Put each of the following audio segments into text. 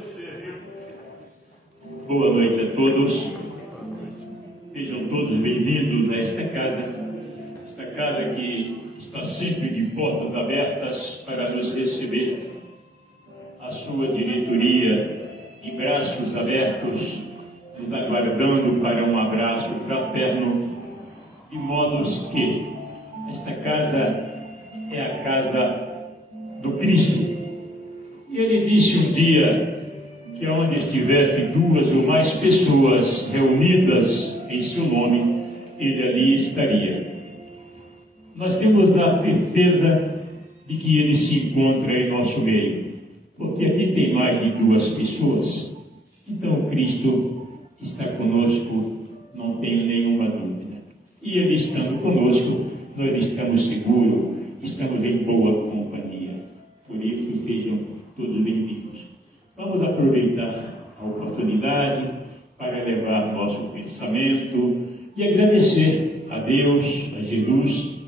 você, viu? Boa noite a todos. Sejam todos bem-vindos a esta casa que está sempre de portas abertas para nos receber. A sua diretoria de braços abertos, nos aguardando para um abraço fraterno, de modo que esta casa é a casa do Cristo. E ele disse um dia que onde estivesse duas ou mais pessoas reunidas em seu nome, ele ali estaria. Nós temos a certeza de que ele se encontra em nosso meio, porque aqui tem mais de duas pessoas. Então Cristo está conosco, não tenho nenhuma dúvida. E ele estando conosco, nós estamos seguros, estamos em boa companhia. Por isso, sejam todos bem-vindos. Vamos aproveitar a oportunidade para levar nosso pensamento e agradecer a Deus, a Jesus,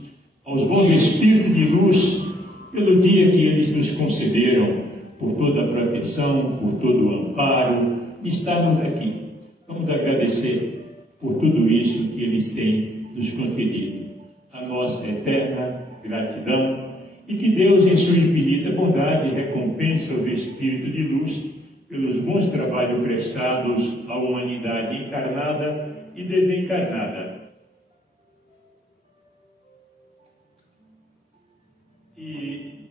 aos bons espíritos de luz, pelo dia que eles nos concederam, por toda a proteção, por todo o amparo, de estarmos aqui. Vamos agradecer por tudo isso que eles têm nos concedido. A nossa eterna gratidão, e que Deus, em sua infinita bondade, recompensa os espíritos de luz pelos bons trabalhos prestados à humanidade encarnada e desencarnada. E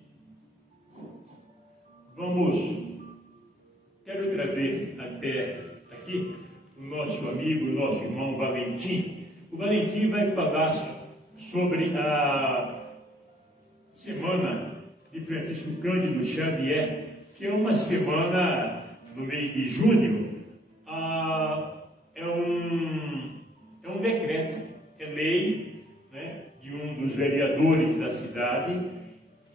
quero trazer até aqui o nosso amigo, nosso irmão Valentim. O Valentim vai falar sobre a Semana de Francisco Cândido Xavier, que é uma semana no mês de junho. É um decreto, é lei, né, de um dos vereadores da cidade,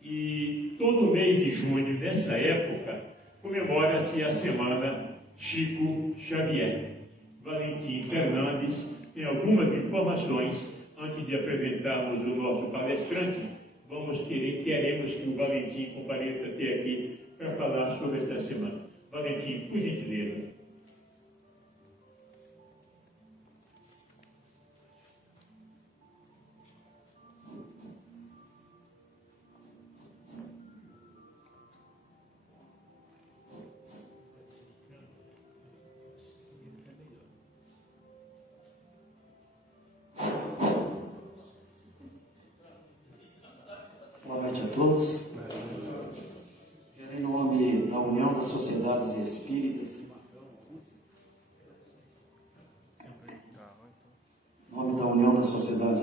e todo mês de junho, nessa época, comemora-se a Semana Chico Xavier. Valentim Fernandes tem algumas informações antes de apresentarmos o nosso palestrante. Queremos que o Valentim compareça até aqui para falar sobre essa semana. Valentim, por gentileza. Boa noite a todos. Em nome da União das Sociedades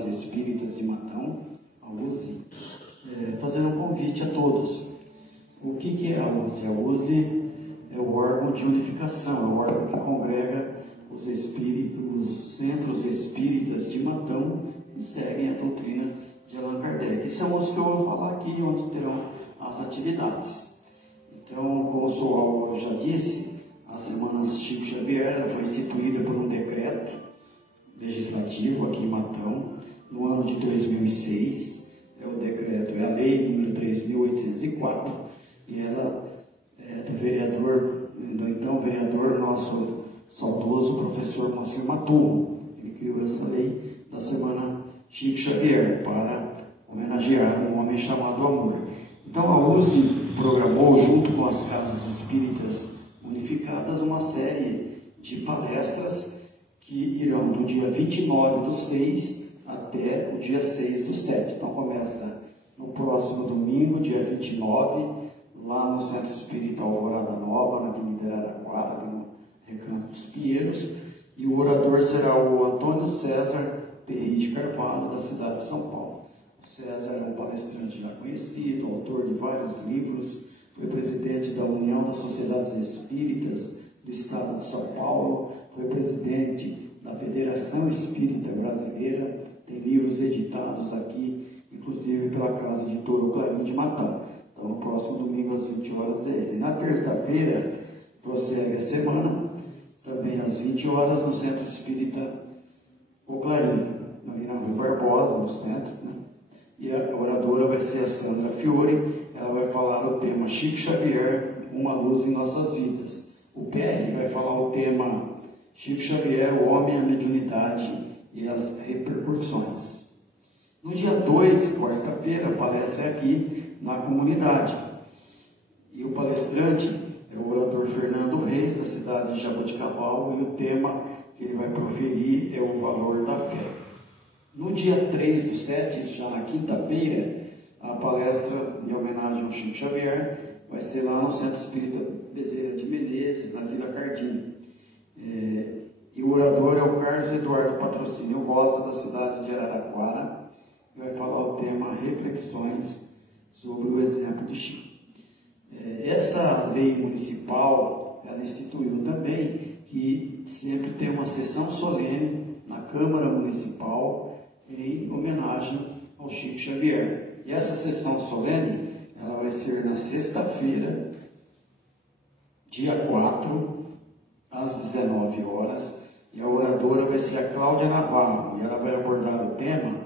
Espíritas de Matão, a USE, fazendo um convite a todos. O que é a USE? A USE é o órgão de unificação, é o órgão que congrega os centros espíritas de Matão e seguem a doutrina de Allan Kardec. E são os que eu vou falar aqui, onde terão as atividades. Então, como o senhor Álvaro já disse, a Semana Chico Xavier foi instituída por um decreto legislativo aqui em Matão, no ano de 2006. É a lei número 3.804, e ela é do então vereador nosso saudoso professor Moacir Matumo. Ele criou essa lei da Semana Chico Xavier para homenagear um homem chamado Amor. Então a USE programou, junto com as Casas Espíritas Unificadas, uma série de palestras que irão do dia 29/6 até o dia 6/7. Então começa no próximo domingo, dia 29, lá no Centro Espírita Alvorada Nova, na Avenida Araraquara, no Recanto dos Pinheiros, e o orador será o Antônio César Perri de Carvalho, da cidade de São Paulo. O César é um palestrante já conhecido, autor de vários livros, foi presidente da União das Sociedades Espíritas do Estado de São Paulo, foi presidente da Federação Espírita Brasileira, tem livros editados aqui, inclusive pela Casa Editora Clarim de Matão. Então, no próximo domingo, às 20 horas, é ele. Na terça-feira, prossegue a semana, também às 20 horas, no Centro Espírita O Clarim, ali na Rua Barbosa, no centro, né? E a oradora vai ser a Sandra Fiore. Ela vai falar o tema Chico Xavier, uma luz em nossas vidas. O PL vai falar o tema Chico Xavier, o homem, a mediunidade e as repercussões. No dia 2, quarta-feira, a palestra é aqui na comunidade. E o palestrante é o orador Fernando Reis, da cidade de Jaboticabal, e o tema que ele vai proferir é o valor da fé. No dia 3/7, isso já na quinta-feira, a palestra em homenagem ao Chico Xavier vai ser lá no Centro Espírita Bezerra de Menezes, na Vila Cardim. E o orador é o Carlos Eduardo Patrocínio Rosa, da cidade de Araraquara, que vai falar o tema Reflexões sobre o exemplo de Chico. Essa lei municipal, ela instituiu também que sempre tem uma sessão solene na Câmara Municipal em homenagem ao Chico Xavier. E essa sessão solene, ela vai ser na sexta-feira, dia 4, às 19 horas, e a oradora vai ser a Cláudia Navarro, e ela vai abordar o tema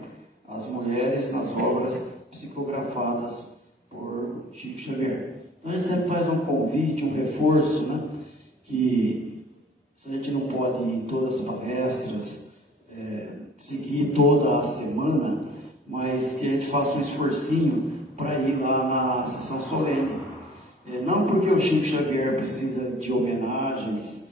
As Mulheres nas Obras Psicografadas por Chico Xavier. Então a gente sempre faz um convite, um reforço, né? Que se a gente não pode ir em todas as palestras, seguir toda a semana, mas que a gente faça um esforcinho para ir lá na sessão solene. Não porque o Chico Xavier precisa de homenagens,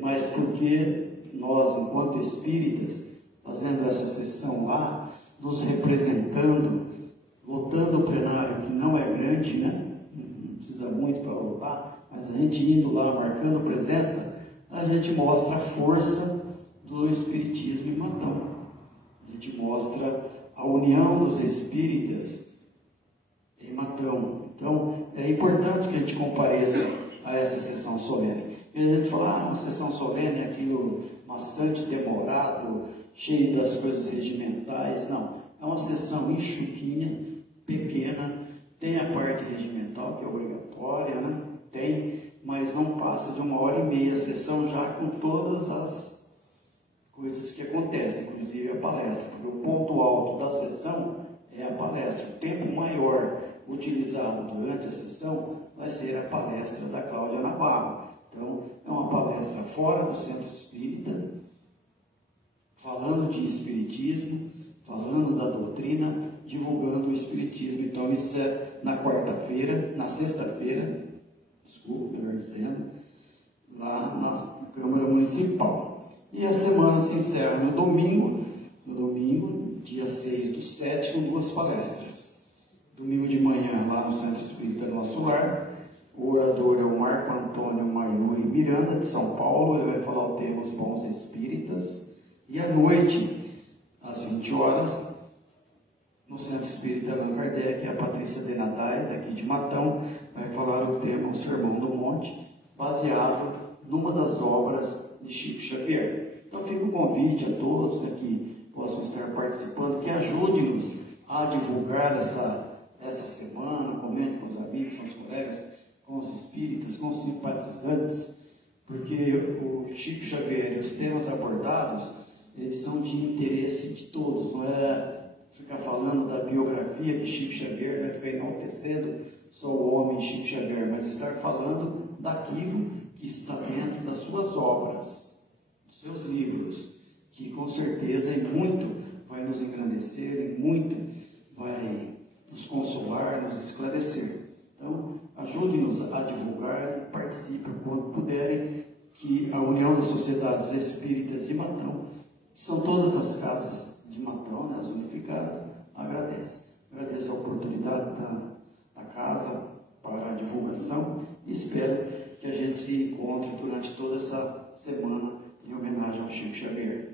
mas porque nós, enquanto espíritas, fazendo essa sessão lá, nos representando, lotando o plenário, que não é grande, né? Não precisa muito para lotar, mas a gente indo lá, marcando presença, a gente mostra a força do Espiritismo em Matão. A gente mostra a união dos espíritas em Matão. Então, é importante que a gente compareça a essa sessão solene. E a gente fala, uma sessão solene é aquilo maçante, demorado, cheio das coisas regimentais. Não, é uma sessão enxutinha, pequena, tem a parte regimental, que é obrigatória, né? Tem, mas não passa de 1h30 a sessão já com todas as coisas que acontecem, inclusive a palestra, porque o ponto alto da sessão é a palestra. O tempo maior utilizado durante a sessão vai ser a palestra da Cláudia Navarro. Então, é uma palestra fora do Centro Espírita, falando de Espiritismo, falando da doutrina, divulgando o Espiritismo. Então, isso é na quarta-feira, na sexta-feira, desculpa, melhor dizendo, lá na Câmara Municipal. E a semana se encerra no domingo, dia 6/7, com 2 palestras. Domingo de manhã, lá no Centro Espírita Nosso Lar, o orador é o Marco Antônio Maiuri Miranda, de São Paulo. Ele vai falar o tema Os Bons Espíritas. E à noite, às 20 horas, no Centro Espírita Allan Kardec, a Patrícia Denadai, daqui de Matão, vai falar o tema O Sermão do Monte, baseado numa das obras de Chico Xavier. Então fica o convite a todos que possam estar participando, que ajudem-nos a divulgar essa semana, comente com os amigos, com os colegas, com os espíritas, com os simpatizantes, porque o Chico Xavier e os temas abordados, eles são de interesse de todos, não é ficar falando da biografia de Chico Xavier, né, ficar enaltecendo só o homem Chico Xavier, mas estar falando daquilo que está dentro das suas obras, dos seus livros, que com certeza e muito vai nos engrandecer, e muito vai nos consolar, nos esclarecer. Então, ajude-nos a divulgar e participem quando puderem, que a União das Sociedades Espíritas de Matão, são todas as casas de Matão, né, as unificadas, agradece. Agradeço a oportunidade da casa para a divulgação e espero que a gente se encontre durante toda essa semana em homenagem ao Chico Xavier.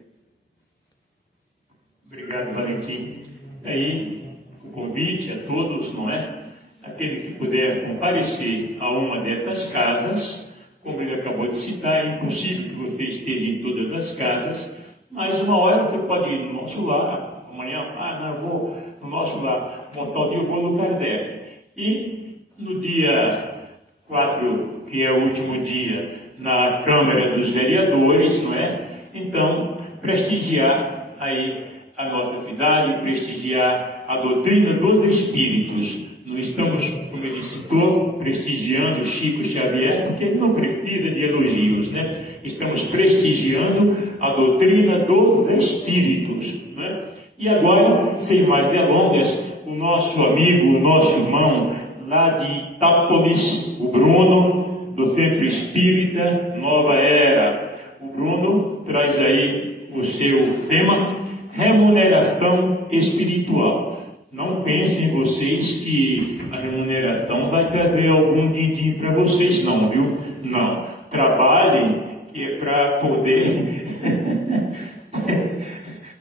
Obrigado, Valentim. Aí, o convite a todos, não é? Aquele que puder comparecer a uma destas casas, como ele acabou de citar, é impossível que você esteja em todas as casas, mas uma hora você pode ir no nosso lar, amanhã, não, vou no nosso lar, tal dia eu vou no Kardec. E no dia 4, que é o último dia, na Câmara dos Vereadores, não é? Então, prestigiar aí a nossa cidade, prestigiar a doutrina dos espíritos. Não estamos, como ele citou, prestigiando Chico Xavier, porque ele não precisa de elogios, né? Estamos prestigiando a doutrina dos espíritos, né? E agora, sem mais delongas, o nosso amigo, o nosso irmão lá de Itápolis, o Bruno, do Centro Espírita Nova Era. O Bruno traz aí o seu tema, remuneração espiritual. Não pensem vocês que a remuneração vai trazer algum din-din para vocês, não, viu? Não. Trabalhem, que é para poder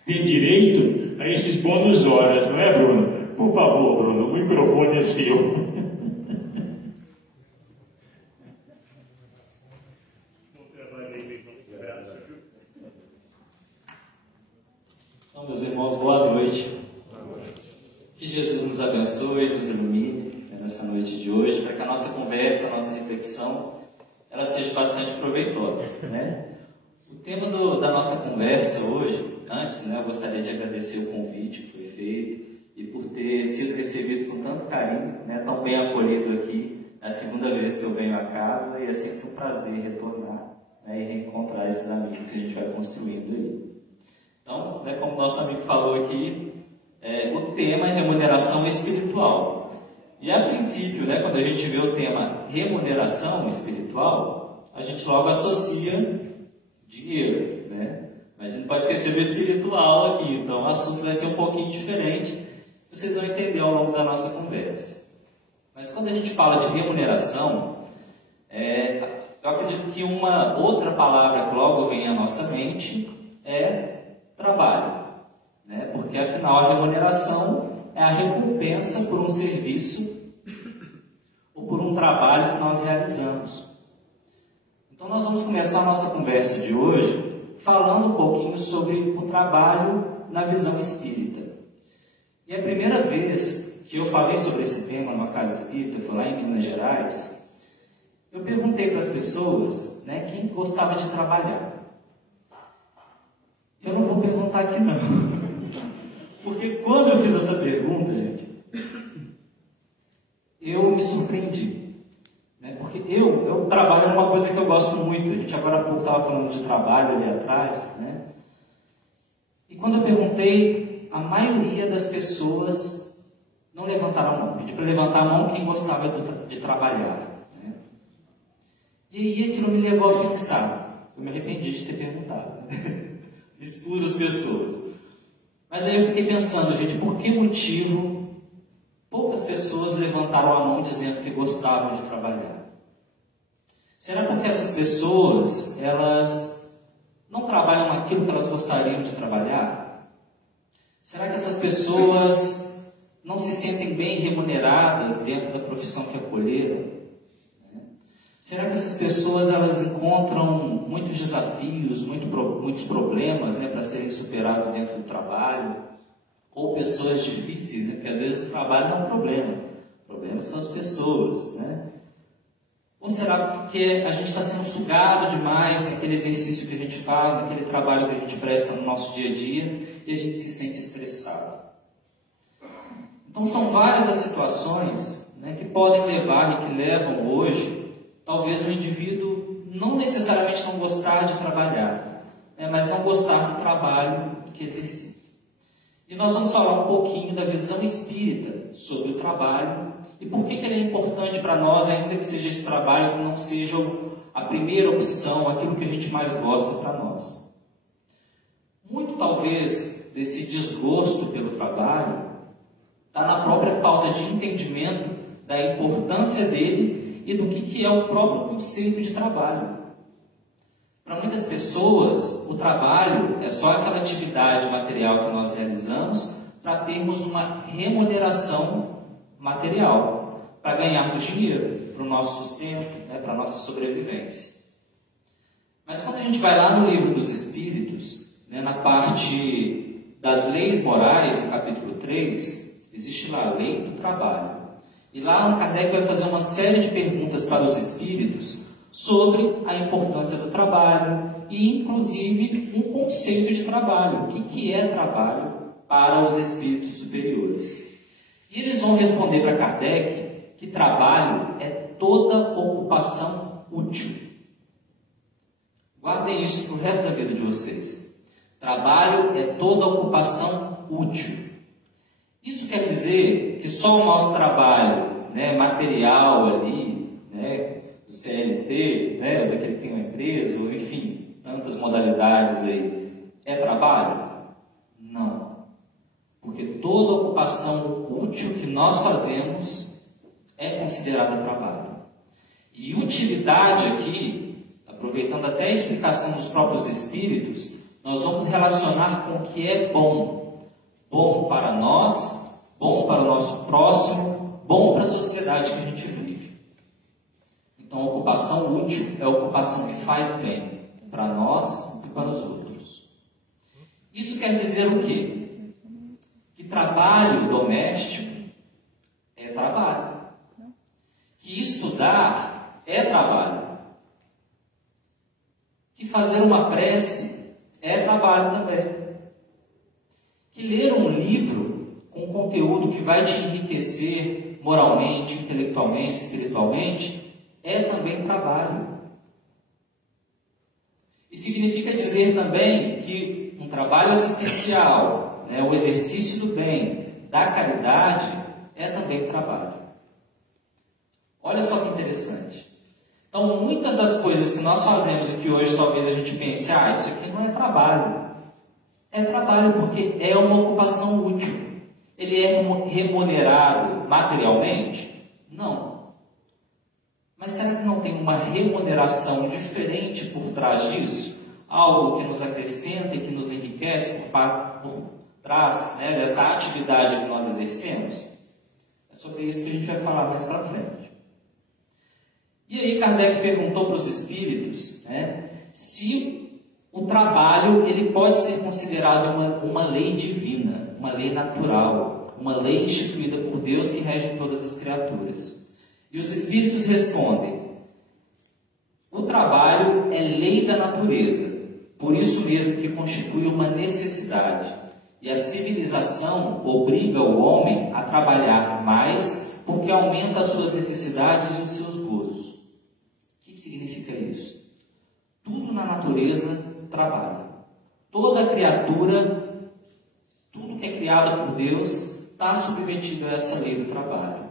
ter direito a esses bônus horas, não é, Bruno? Por favor, Bruno, o microfone é seu. Então, meus irmãos, boa noite. Que Jesus nos abençoe, nos ilumine nessa noite de hoje, para que a nossa conversa, a nossa reflexão, ela seja bastante proveitosa, né? O tema da nossa conversa hoje, antes, né, eu gostaria de agradecer o convite que foi feito e por ter sido recebido com tanto carinho, né, tão bem acolhido aqui. É a segunda vez que eu venho à casa e é sempre um prazer retornar, né, e reencontrar esses amigos que a gente vai construindo aí. Então, né, como nosso amigo falou aqui, o tema é remuneração espiritual. E a princípio, né, quando a gente vê o tema remuneração espiritual, a gente logo associa dinheiro, né? Mas a gente não pode esquecer do espiritual aqui, então o assunto vai ser um pouquinho diferente, vocês vão entender ao longo da nossa conversa. Mas quando a gente fala de remuneração, eu acredito que uma outra palavra que logo vem à nossa mente é trabalho. Né? Porque afinal a remuneração é a recompensa por um serviço ou por um trabalho que nós realizamos. Então nós vamos começar a nossa conversa de hoje falando um pouquinho sobre o trabalho na visão espírita. E a primeira vez que eu falei sobre esse tema numa casa espírita, foi lá em Minas Gerais, eu perguntei para as pessoas, né, quem gostava de trabalhar. Eu não vou perguntar aqui não. Porque quando eu fiz essa pergunta, gente, eu me surpreendi. Né? Porque eu trabalho numa coisa que eu gosto muito. A gente agora há pouco estava falando de trabalho ali atrás. Né? E quando eu perguntei, a maioria das pessoas não levantaram a mão. Pedi para levantar a mão quem gostava de trabalhar. Né? E aí aquilo me levou a pensar. Eu me arrependi de ter perguntado. Expus as pessoas. Mas aí eu fiquei pensando, gente, por que motivo poucas pessoas levantaram a mão dizendo que gostavam de trabalhar? Será porque essas pessoas, elas não trabalham naquilo que elas gostariam de trabalhar? Será que essas pessoas não se sentem bem remuneradas dentro da profissão que acolheram? Será que essas pessoas elas encontram muitos desafios, muitos problemas, né, para serem superados dentro do trabalho? Ou pessoas difíceis, né? Porque às vezes o trabalho não é um problema. O problema são as pessoas, né? Ou será porque a gente está sendo sugado demais naquele exercício que a gente faz, naquele trabalho que a gente presta no nosso dia a dia e a gente se sente estressado? Então são várias as situações, né, que podem levar e que levam hoje talvez o indivíduo não necessariamente não gostar de trabalhar, né, mas não gostar do trabalho que exercita. E nós vamos falar um pouquinho da visão espírita sobre o trabalho e por que ele é importante para nós, ainda que seja esse trabalho que não seja a primeira opção, aquilo que a gente mais gosta para nós. Muito talvez desse desgosto pelo trabalho está na própria falta de entendimento da importância dele e do que é o próprio conceito de trabalho. Para muitas pessoas, o trabalho é só aquela atividade material que nós realizamos para termos uma remuneração material, para ganharmos dinheiro para o nosso sustento, né, para a nossa sobrevivência. Mas quando a gente vai lá no Livro dos Espíritos, né, na parte das leis morais, no capítulo 3, existe lá a lei do trabalho. E lá o Kardec vai fazer uma série de perguntas para os espíritos sobre a importância do trabalho e, inclusive, um conceito de trabalho. O que é trabalho para os espíritos superiores. E eles vão responder para Kardec que trabalho é toda ocupação útil. Guardem isso para o resto da vida de vocês. Trabalho é toda ocupação útil. Isso quer dizer que só o nosso trabalho, né, material ali, né, do CLT, né, daquele que tem uma empresa, ou enfim, tantas modalidades aí, é trabalho? Não. Porque toda ocupação útil que nós fazemos é considerada trabalho. E utilidade aqui, aproveitando até a explicação dos próprios espíritos, nós vamos relacionar com o que é bom. Bom para nós, bom para o nosso próximo, bom para a sociedade que a gente vive. Então, a ocupação útil é a ocupação que faz bem para nós e para os outros. Isso quer dizer o quê? Que trabalho doméstico é trabalho. Que estudar é trabalho. Que fazer uma prece é trabalho também. Que ler um livro com conteúdo que vai te enriquecer moralmente, intelectualmente, espiritualmente, é também trabalho. E significa dizer também que um trabalho assistencial, né, o exercício do bem, da caridade, é também trabalho. Olha só que interessante. Então, muitas das coisas que nós fazemos e que hoje talvez a gente pense, isso aqui não é trabalho. É trabalho porque é uma ocupação útil. Ele é remunerado materialmente? Não. Mas será que não tem uma remuneração diferente por trás disso? Algo que nos acrescenta e que nos enriquece por trás, né, dessa atividade que nós exercemos? É sobre isso que a gente vai falar mais para frente. E aí Kardec perguntou para os espíritos, né, se o trabalho ele pode ser considerado uma lei divina, uma lei natural, uma lei instituída por Deus que rege todas as criaturas. E os espíritos respondem: o trabalho é lei da natureza, por isso mesmo que constitui uma necessidade. E a civilização obriga o homem a trabalhar mais porque aumenta as suas necessidades e os seus gozos. O que significa isso? Tudo na natureza trabalha. Toda criatura, tudo que é criado por Deus, está submetido a essa lei do trabalho.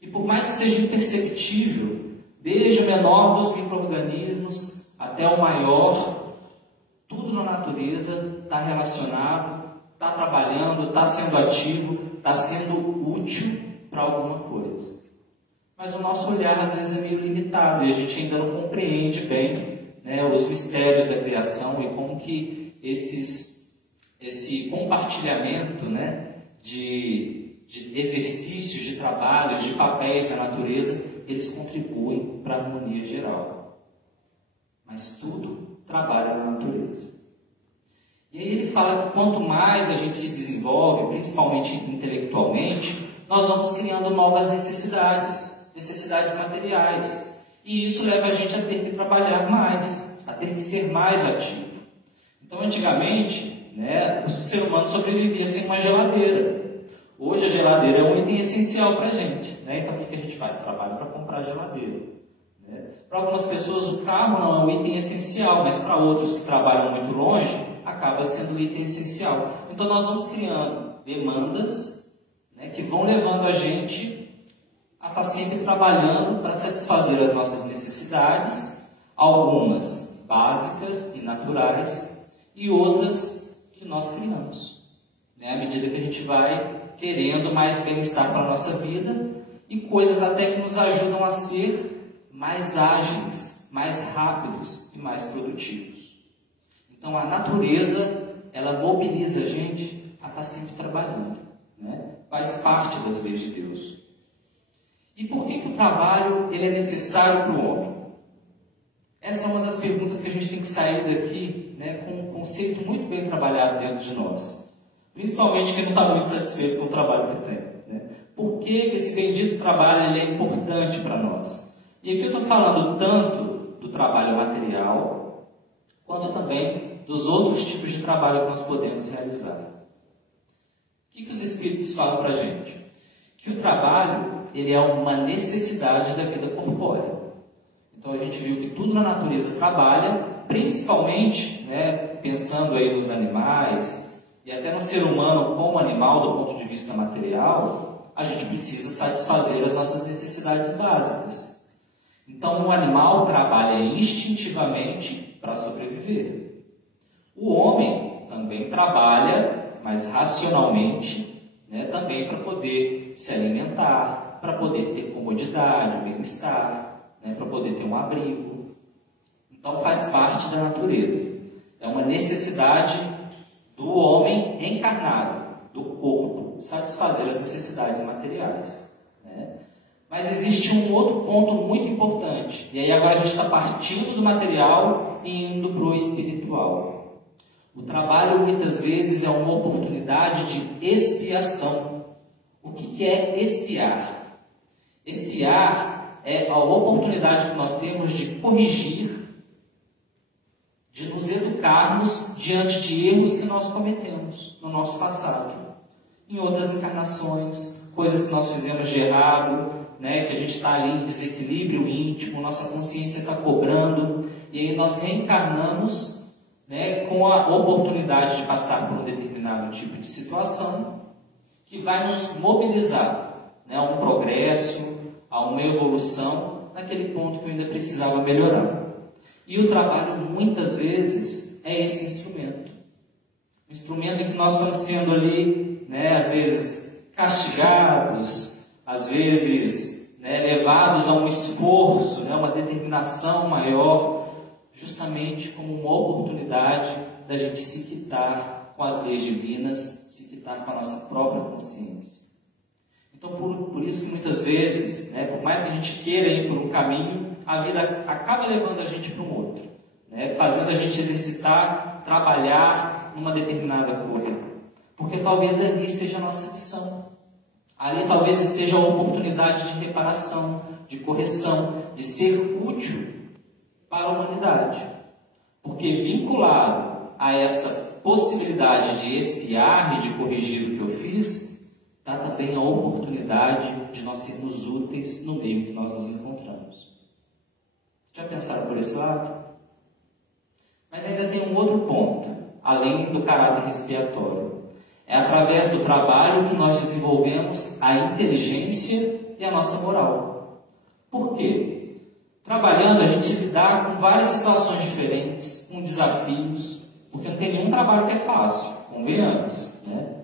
E por mais que seja imperceptível, desde o menor dos micro-organismos até o maior, tudo na natureza está relacionado, está trabalhando, está sendo ativo, está sendo útil para alguma coisa. Mas o nosso olhar às vezes é meio limitado e a gente ainda não compreende bem, né, os mistérios da criação e como que esse compartilhamento, né, de exercícios, de trabalhos, de papéis da natureza, eles contribuem para a harmonia geral. Mas tudo trabalha na natureza. E aí ele fala que quanto mais a gente se desenvolve, principalmente intelectualmente, nós vamos criando novas necessidades materiais. E isso leva a gente a ter que trabalhar mais, a ter que ser mais ativo. Então, antigamente, né, o ser humano sobrevivia sem uma geladeira. Hoje a geladeira é um item essencial para a gente. Né? Então, o que a gente faz? Trabalha para comprar geladeira. Né? Para algumas pessoas, o carro não é um item essencial, mas para outros que trabalham muito longe, acaba sendo um item essencial. Então, nós vamos criando demandas, né, que vão levando a gente a estar sempre trabalhando para satisfazer as nossas necessidades, algumas básicas e naturais, e outras que nós criamos, né? À medida que a gente vai querendo mais bem-estar para a nossa vida e coisas até que nos ajudam a ser mais ágeis, mais rápidos e mais produtivos. Então, a natureza, ela mobiliza a gente a estar sempre trabalhando, né? Faz parte das leis de Deus. E por que o trabalho ele é necessário para o homem? Essa é uma das perguntas que a gente tem que sair daqui, né, com um conceito muito bem trabalhado dentro de nós. Principalmente quem não está muito satisfeito com o trabalho que tem. Né? Por que esse bendito trabalho ele é importante para nós? E aqui eu estou falando tanto do trabalho material, quanto também dos outros tipos de trabalho que nós podemos realizar. que os Espíritos falam para a gente? Que o trabalho, ele é uma necessidade da vida corpórea. Então a gente viu que tudo na natureza trabalha, principalmente, né, pensando aí nos animais e até no ser humano como animal do ponto de vista material, a gente precisa satisfazer as nossas necessidades básicas. Então o animal trabalha instintivamente para sobreviver. O homem também trabalha, mas racionalmente, né, também para poder se alimentar, para poder ter comodidade, bem-estar, né, para poder ter um abrigo. Então faz parte da natureza. É uma necessidade do homem encarnado, do corpo, satisfazer as necessidades materiais, né? Mas existe um outro ponto muito importante. E aí agora a gente está partindo do material e indo para o espiritual. O trabalho muitas vezes é uma oportunidade de expiação. O que é expiar? Expiar é a oportunidade que nós temos de corrigir, de nos educarmos diante de erros que nós cometemos no nosso passado, em outras encarnações, coisas que nós fizemos de errado, né, que a gente está ali em desequilíbrio íntimo, nossa consciência está cobrando, e aí nós reencarnamos, né, com a oportunidade de passar por um determinado tipo de situação que vai nos mobilizar, né, a um progresso, a uma evolução naquele ponto que eu ainda precisava melhorar. E o trabalho, muitas vezes, é esse instrumento. Um instrumento em que nós estamos sendo ali, né, às vezes castigados, às vezes, né, levados a um esforço, né, uma determinação maior, justamente como uma oportunidade da gente se quitar com as leis divinas, se quitar com a nossa própria consciência. Então, por isso que muitas vezes, né, por mais que a gente queira ir por um caminho, a vida acaba levando a gente para um outro, né, fazendo a gente exercitar, trabalhar numa determinada coisa. Porque talvez ali esteja a nossa missão. Ali talvez esteja a oportunidade de reparação, de correção, de ser útil para a humanidade. Porque vinculado a essa possibilidade de expiar e de corrigir o que eu fiz, está também a oportunidade de nós sermos úteis no meio que nós nos encontramos. Já pensaram por esse lado? Mas ainda tem um outro ponto, além do caráter expiatório. É através do trabalho que nós desenvolvemos a inteligência e a nossa moral. Por quê? Trabalhando, a gente lidar com várias situações diferentes, com desafios, porque não tem nenhum trabalho que é fácil, convenhamos, né?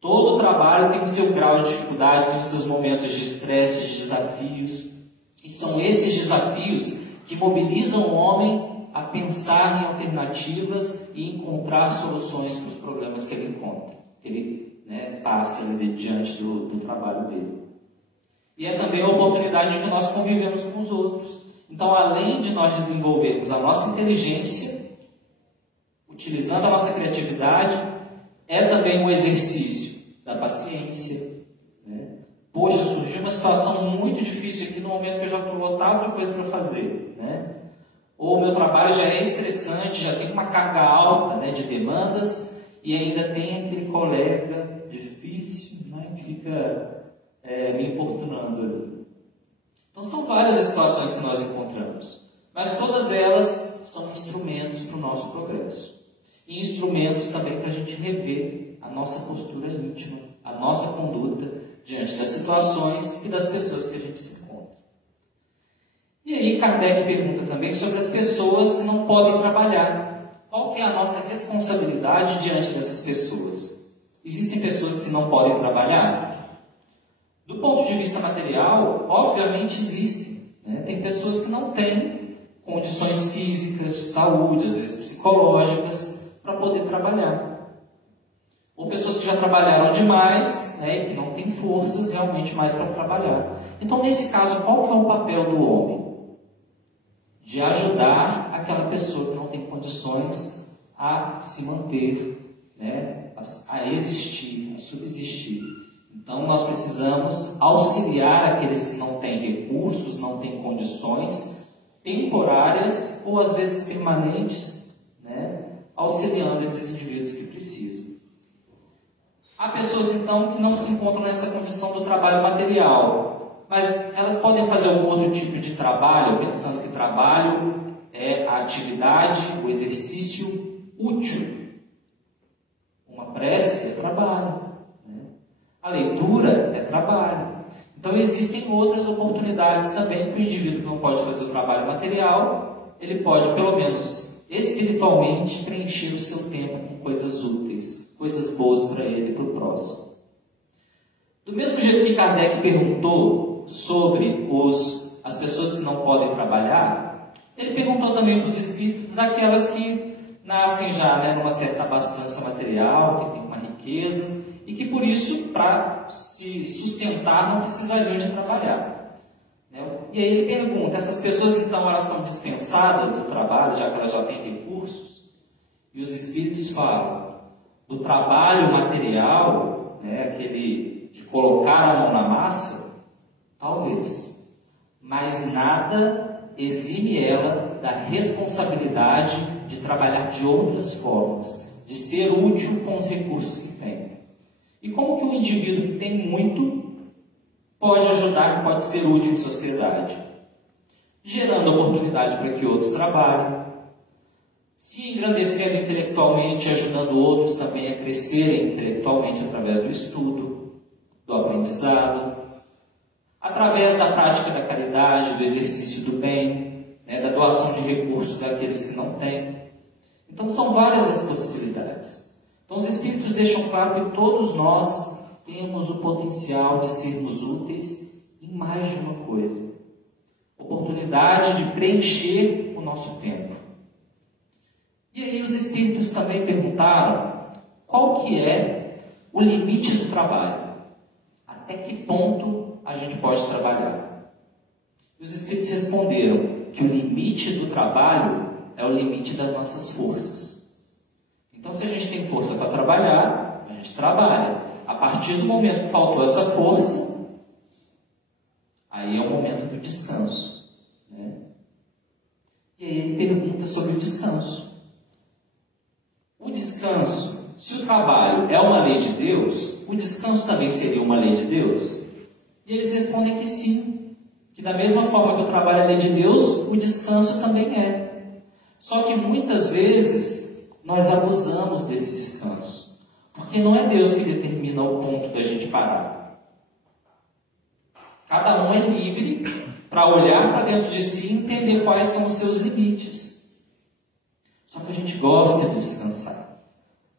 Todo trabalho tem o seu grau de dificuldade, tem os seus momentos de estresse, de desafios. E são esses desafios que mobilizam o homem a pensar em alternativas e encontrar soluções para os problemas que ele encontra, que ele, né, passa ali diante do trabalho dele. E é também a oportunidade em que nós convivemos com os outros. Então, além de nós desenvolvermos a nossa inteligência, utilizando a nossa criatividade, é também um exercício da paciência, né? Poxa, surgiu uma situação muito difícil aqui no momento que eu já estou lotado de coisa para fazer, né? Ou o meu trabalho já é estressante, já tem uma carga alta, né, de demandas, e ainda tem aquele colega difícil, né, que fica me importunando ali. Então são várias as situações que nós encontramos, mas todas elas são instrumentos para o nosso progresso. E instrumentos também para a gente rever a nossa postura íntima, a nossa conduta diante das situações e das pessoas que a gente se encontra. E aí Kardec pergunta também sobre as pessoas que não podem trabalhar. Qual que é a nossa responsabilidade diante dessas pessoas? Existem pessoas que não podem trabalhar? Do ponto de vista material, obviamente existem, né? Tem pessoas que não têm condições físicas, de saúde, às vezes psicológicas, para poder trabalhar. Ou pessoas que já trabalharam demais, né, e que não têm forças realmente mais para trabalhar. Então, nesse caso, qual que é o papel do homem? De ajudar aquela pessoa que não tem condições a se manter, né, a existir, a subsistir. Então, nós precisamos auxiliar aqueles que não têm recursos, não têm condições temporárias ou às vezes permanentes, né, auxiliando esses indivíduos que precisam. Há pessoas, então, que não se encontram nessa condição do trabalho material, mas elas podem fazer algum outro tipo de trabalho, pensando que trabalho é a atividade, o exercício útil. Uma prece é trabalho, né? A leitura é trabalho. Então, existem outras oportunidades também que o indivíduo que não pode fazer o trabalho material, ele pode, pelo menos espiritualmente, preencher o seu tempo com coisas úteis, coisas boas para ele e para o próximo. Do mesmo jeito que Kardec perguntou sobre as pessoas que não podem trabalhar, ele perguntou também para os espíritos daquelas que nascem já, né, numa certa abastança material, que tem uma riqueza, e que por isso, para se sustentar, não precisariam de trabalhar. E aí ele pergunta, essas pessoas então elas estão dispensadas do trabalho, já que elas já têm recursos? E os espíritos falam, do trabalho material, né, aquele de colocar a mão na massa, talvez, mas nada exime ela da responsabilidade de trabalhar de outras formas, de ser útil com os recursos que tem. E como que um indivíduo que tem muito pode ajudar, pode ser útil em sociedade? Gerando oportunidade para que outros trabalhem, se engrandecendo intelectualmente, ajudando outros também a crescerem intelectualmente através do estudo, do aprendizado, através da prática da caridade, do exercício do bem, né, da doação de recursos àqueles que não têm. Então são várias as possibilidades. Então os Espíritos deixam claro que todos nós temos o potencial de sermos úteis em mais de uma coisa. Oportunidade de preencher o nosso tempo. E aí os Espíritos também perguntaram qual que é o limite do trabalho. Até que ponto a gente pode trabalhar? E os Espíritos responderam que o limite do trabalho é o limite das nossas forças. Então, se a gente tem força para trabalhar, a gente trabalha. A partir do momento que faltou essa força, aí é o momento do descanso, né? E aí ele pergunta sobre o descanso. O descanso, se o trabalho é uma lei de Deus, o descanso também seria uma lei de Deus? E eles respondem que sim, que da mesma forma que o trabalho é lei de Deus, o descanso também é. Só que muitas vezes nós abusamos desse descanso, porque não é Deus que determina o ponto da gente parar. Cada um é livre para olhar para dentro de si e entender quais são os seus limites. Só que a gente gosta de descansar.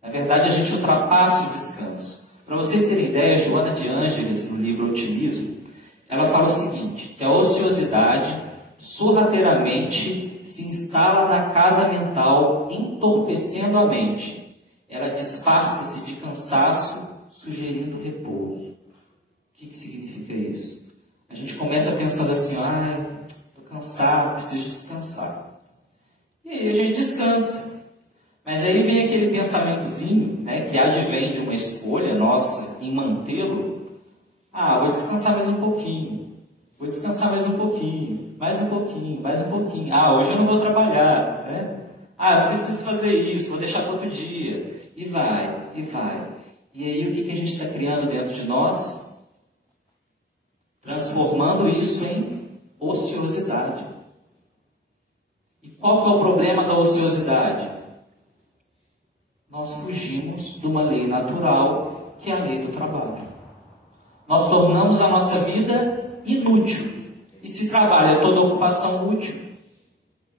Na verdade, a gente ultrapassa o descanso. Para vocês terem ideia, Joana de Ângeles, no livro Otimismo, ela fala o seguinte, que a ociosidade sorrateiramente se instala na casa mental, entorpecendo a mente. Ela disfarça-se de cansaço, sugerindo repouso. O que significa isso? A gente começa pensando assim, estou cansado, preciso descansar. E aí a gente descansa. Mas aí vem aquele pensamentozinho, né, que advém de uma escolha nossa em mantê-lo. Vou descansar mais um pouquinho. Vou descansar mais um pouquinho. Mais um pouquinho, mais um pouquinho. Hoje eu não vou trabalhar, né? Eu preciso fazer isso, vou deixar para outro dia. E vai, e vai. E aí o que a gente está criando dentro de nós? Transformando isso em ociosidade. E qual que é o problema da ociosidade? Nós fugimos de uma lei natural, que é a lei do trabalho. Nós tornamos a nossa vida inútil. E se trabalho é toda ocupação útil,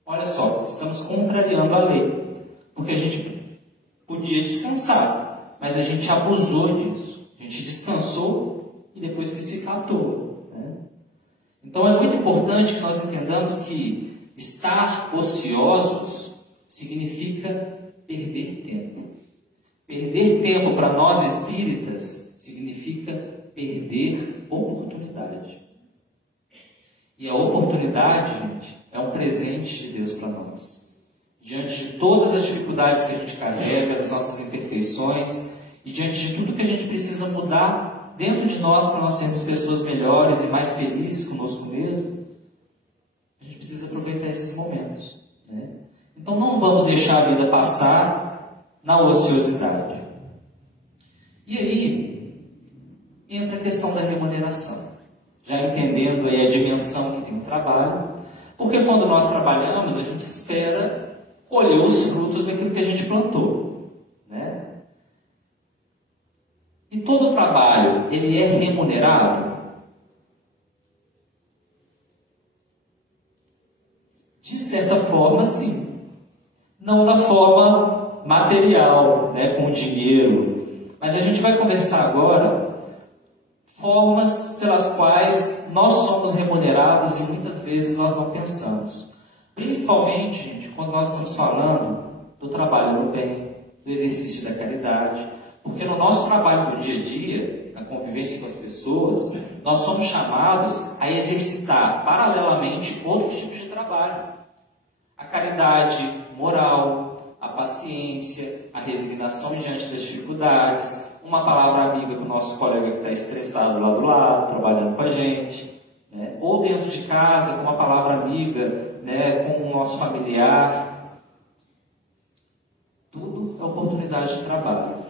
olha só, estamos contrariando a lei. Porque a gente podia descansar, mas a gente abusou disso. A gente descansou e depois quis ficar à toa, né? Então é muito importante que nós entendamos que estar ociosos significa perder tempo. Perder tempo para nós espíritas significa perder oportunidade. E a oportunidade, gente, é um presente de Deus para nós. Diante de todas as dificuldades que a gente carrega, das nossas imperfeições, e diante de tudo que a gente precisa mudar dentro de nós para nós sermos pessoas melhores e mais felizes conosco mesmo, a gente precisa aproveitar esses momentos, né? Então não vamos deixar a vida passar na ociosidade. E aí entra a questão da remuneração, já entendendo aí a dimensão que tem o trabalho, porque quando nós trabalhamos, a gente espera colher os frutos daquilo que a gente plantou, né? E todo trabalho, ele é remunerado? De certa forma, sim. Não da forma material, né, com dinheiro. Mas a gente vai conversar agora formas pelas quais nós somos remunerados e muitas vezes nós não pensamos. Principalmente, gente, quando nós estamos falando do trabalho no bem, do exercício da caridade. Porque no nosso trabalho do dia a dia, na convivência com as pessoas, nós somos chamados a exercitar paralelamente outros tipos de trabalho. A caridade moral, a paciência, a resignação diante das dificuldades, uma palavra amiga com o nosso colega que está estressado lá do lado, trabalhando com a gente, né? Ou dentro de casa, com uma palavra amiga, né, com o nosso familiar. Tudo é oportunidade de trabalho.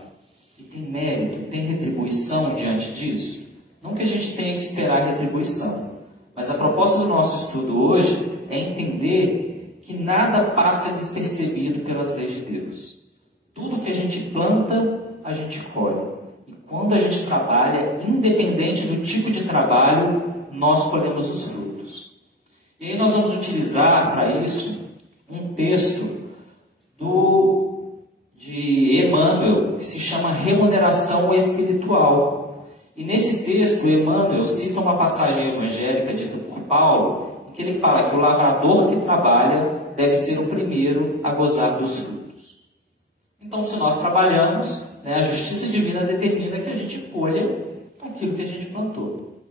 E tem mérito, tem retribuição diante disso. Não que a gente tenha que esperar retribuição, mas a proposta do nosso estudo hoje é entender que nada passa despercebido pelas leis de Deus. Tudo que a gente planta, a gente colhe. E quando a gente trabalha, independente do tipo de trabalho, nós colhemos os frutos. E aí nós vamos utilizar para isso um texto de Emmanuel, que se chama Remuneração Espiritual. E nesse texto, Emmanuel cita uma passagem evangélica dita por Paulo, que ele fala que o lavrador que trabalha deve ser o primeiro a gozar dos frutos. Então, se nós trabalhamos, né, a justiça divina determina que a gente colha aquilo que a gente plantou.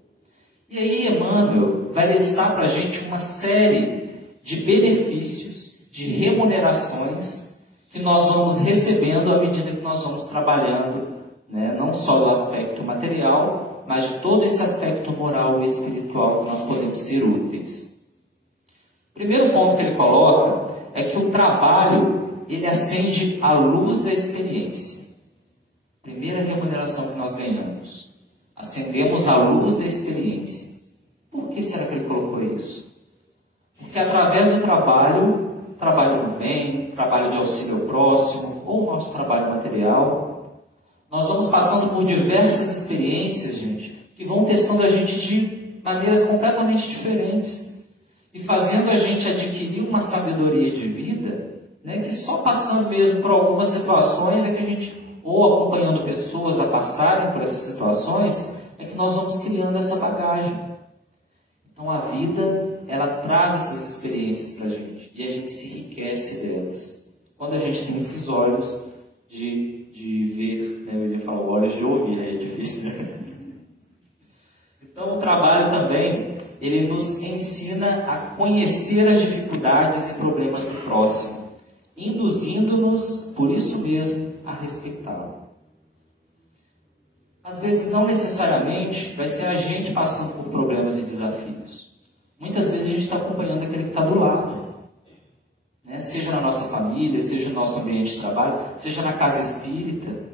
E aí Emmanuel vai listar para a gente uma série de benefícios, de remunerações que nós vamos recebendo à medida que nós vamos trabalhando, né, não só do aspecto material, mas de todo esse aspecto moral e espiritual que nós podemos ser úteis. O primeiro ponto que ele coloca é que o trabalho, ele acende a luz da experiência. Primeira remuneração que nós ganhamos. Acendemos a luz da experiência. Por que será que ele colocou isso? Porque através do trabalho no bem, trabalho de auxílio ao próximo, ou nosso trabalho material, nós vamos passando por diversas experiências, gente, que vão testando a gente de maneiras completamente diferentes. E fazendo a gente adquirir uma sabedoria de vida, né, que só passando mesmo por algumas situações é que a gente, ou acompanhando pessoas a passarem por essas situações, é que nós vamos criando essa bagagem. Então a vida, ela traz essas experiências para a gente, e a gente se enriquece delas. Quando a gente tem esses olhos de ver, né, eu ia falar olhos de ouvir, é difícil, né? Então o trabalho também, ele nos ensina a conhecer as dificuldades e problemas do próximo, induzindo-nos, por isso mesmo, a respeitá-lo. Às vezes, não necessariamente vai ser a gente passando por problemas e desafios. Muitas vezes a gente está acompanhando aquele que está do lado, né? Seja na nossa família, seja no nosso ambiente de trabalho, seja na casa espírita.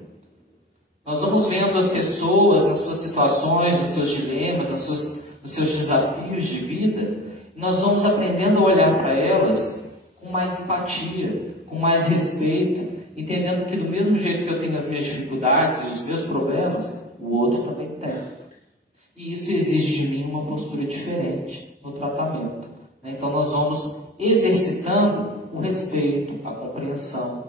Nós vamos vendo as pessoas nas suas situações, nos seus dilemas, nos seus desafios de vida, e nós vamos aprendendo a olhar para elas com mais empatia, com mais respeito, entendendo que do mesmo jeito que eu tenho as minhas dificuldades e os meus problemas, o outro também tem. E isso exige de mim uma postura diferente no tratamento, né? Então nós vamos exercitando o respeito, a compreensão.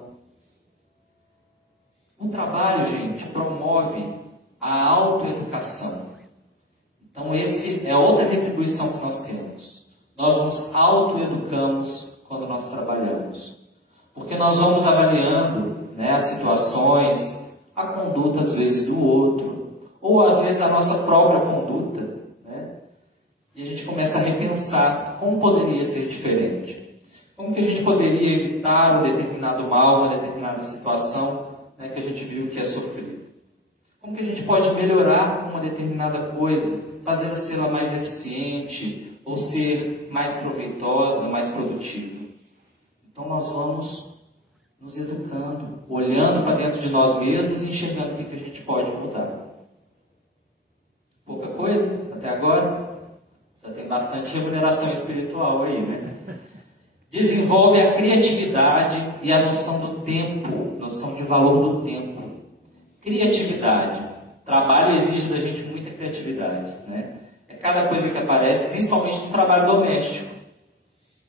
O trabalho, gente, promove a autoeducação. Então, essa é outra retribuição que nós temos. Nós nos autoeducamos quando nós trabalhamos. Porque nós vamos avaliando, né, as situações, a conduta, às vezes, do outro, ou, às vezes, a nossa própria conduta, né? E a gente começa a repensar como poderia ser diferente. Como que a gente poderia evitar um determinado mal, uma determinada situação, né, que a gente viu que é sofrer. Como que a gente pode melhorar uma determinada coisa, fazê-la ser mais eficiente, ou ser mais proveitosa, mais produtiva. Então nós vamos nos educando, olhando para dentro de nós mesmos e enxergando o que a gente pode mudar. Pouca coisa até agora? Já tem bastante remuneração espiritual aí, né? Desenvolve a criatividade e a noção do tempo, noção de valor do tempo. Criatividade. Trabalho exige da gente muita criatividade, né? É cada coisa que aparece, principalmente no trabalho doméstico,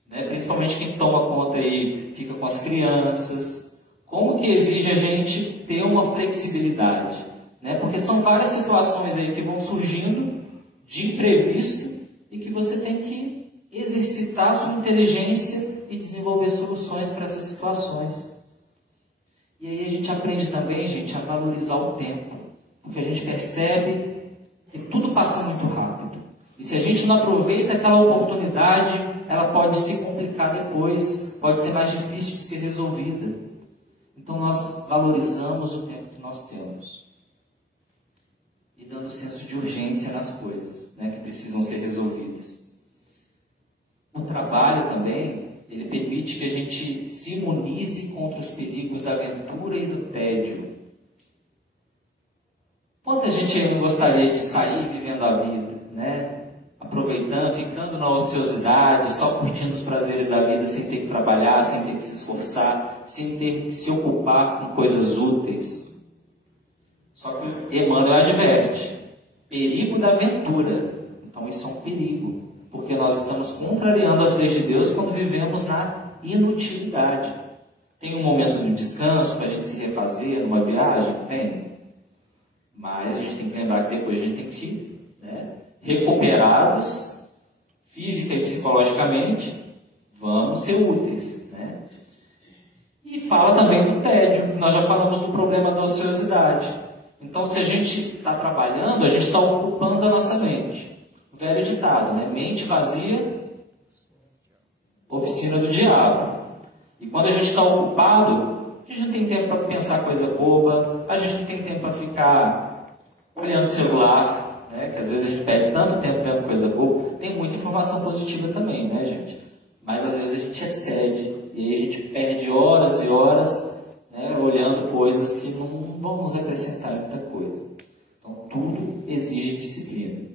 né? Principalmente quem toma conta aí, fica com as crianças. Como que exige a gente ter uma flexibilidade, né? Porque são várias situações aí que vão surgindo de imprevisto e que você tem que exercitar sua inteligência e desenvolver soluções para essas situações. E aí a gente aprende também, gente, a valorizar o tempo, porque a gente percebe que tudo passa muito rápido. E se a gente não aproveita aquela oportunidade, ela pode se complicar depois, pode ser mais difícil de ser resolvida. Então nós valorizamos o tempo que nós temos e dando senso de urgência nas coisas, né, que precisam ser resolvidas. O trabalho também, ele permite que a gente se imunize contra os perigos da aventura e do tédio. Quanta gente não gostaria de sair vivendo a vida, né? Aproveitando, ficando na ociosidade, só curtindo os prazeres da vida, sem ter que trabalhar, sem ter que se esforçar, sem ter que se ocupar com coisas úteis. Só que Emmanuel adverte, perigo da aventura. Então isso é um perigo, porque nós estamos contrariando as leis de Deus quando vivemos na inutilidade. Tem um momento de descanso para a gente se refazer numa viagem? Tem. Mas a gente tem que lembrar que depois a gente tem que se recuperados física e psicologicamente, vamos ser úteis, né? E fala também do tédio, nós já falamos do problema da ociosidade. Então, se a gente está trabalhando, a gente está ocupando a nossa mente. O velho ditado, né? Mente vazia, oficina do diabo. E quando a gente está ocupado, a gente não tem tempo para pensar coisa boba, a gente não tem tempo para ficar olhando o celular, né? Que às vezes a gente perde tanto tempo vendo coisa boba. Tem muita informação positiva também, né, gente? Mas às vezes a gente excede e aí a gente perde horas e horas, né, olhando coisas que não vão nos acrescentar muita coisa. Então tudo exige disciplina.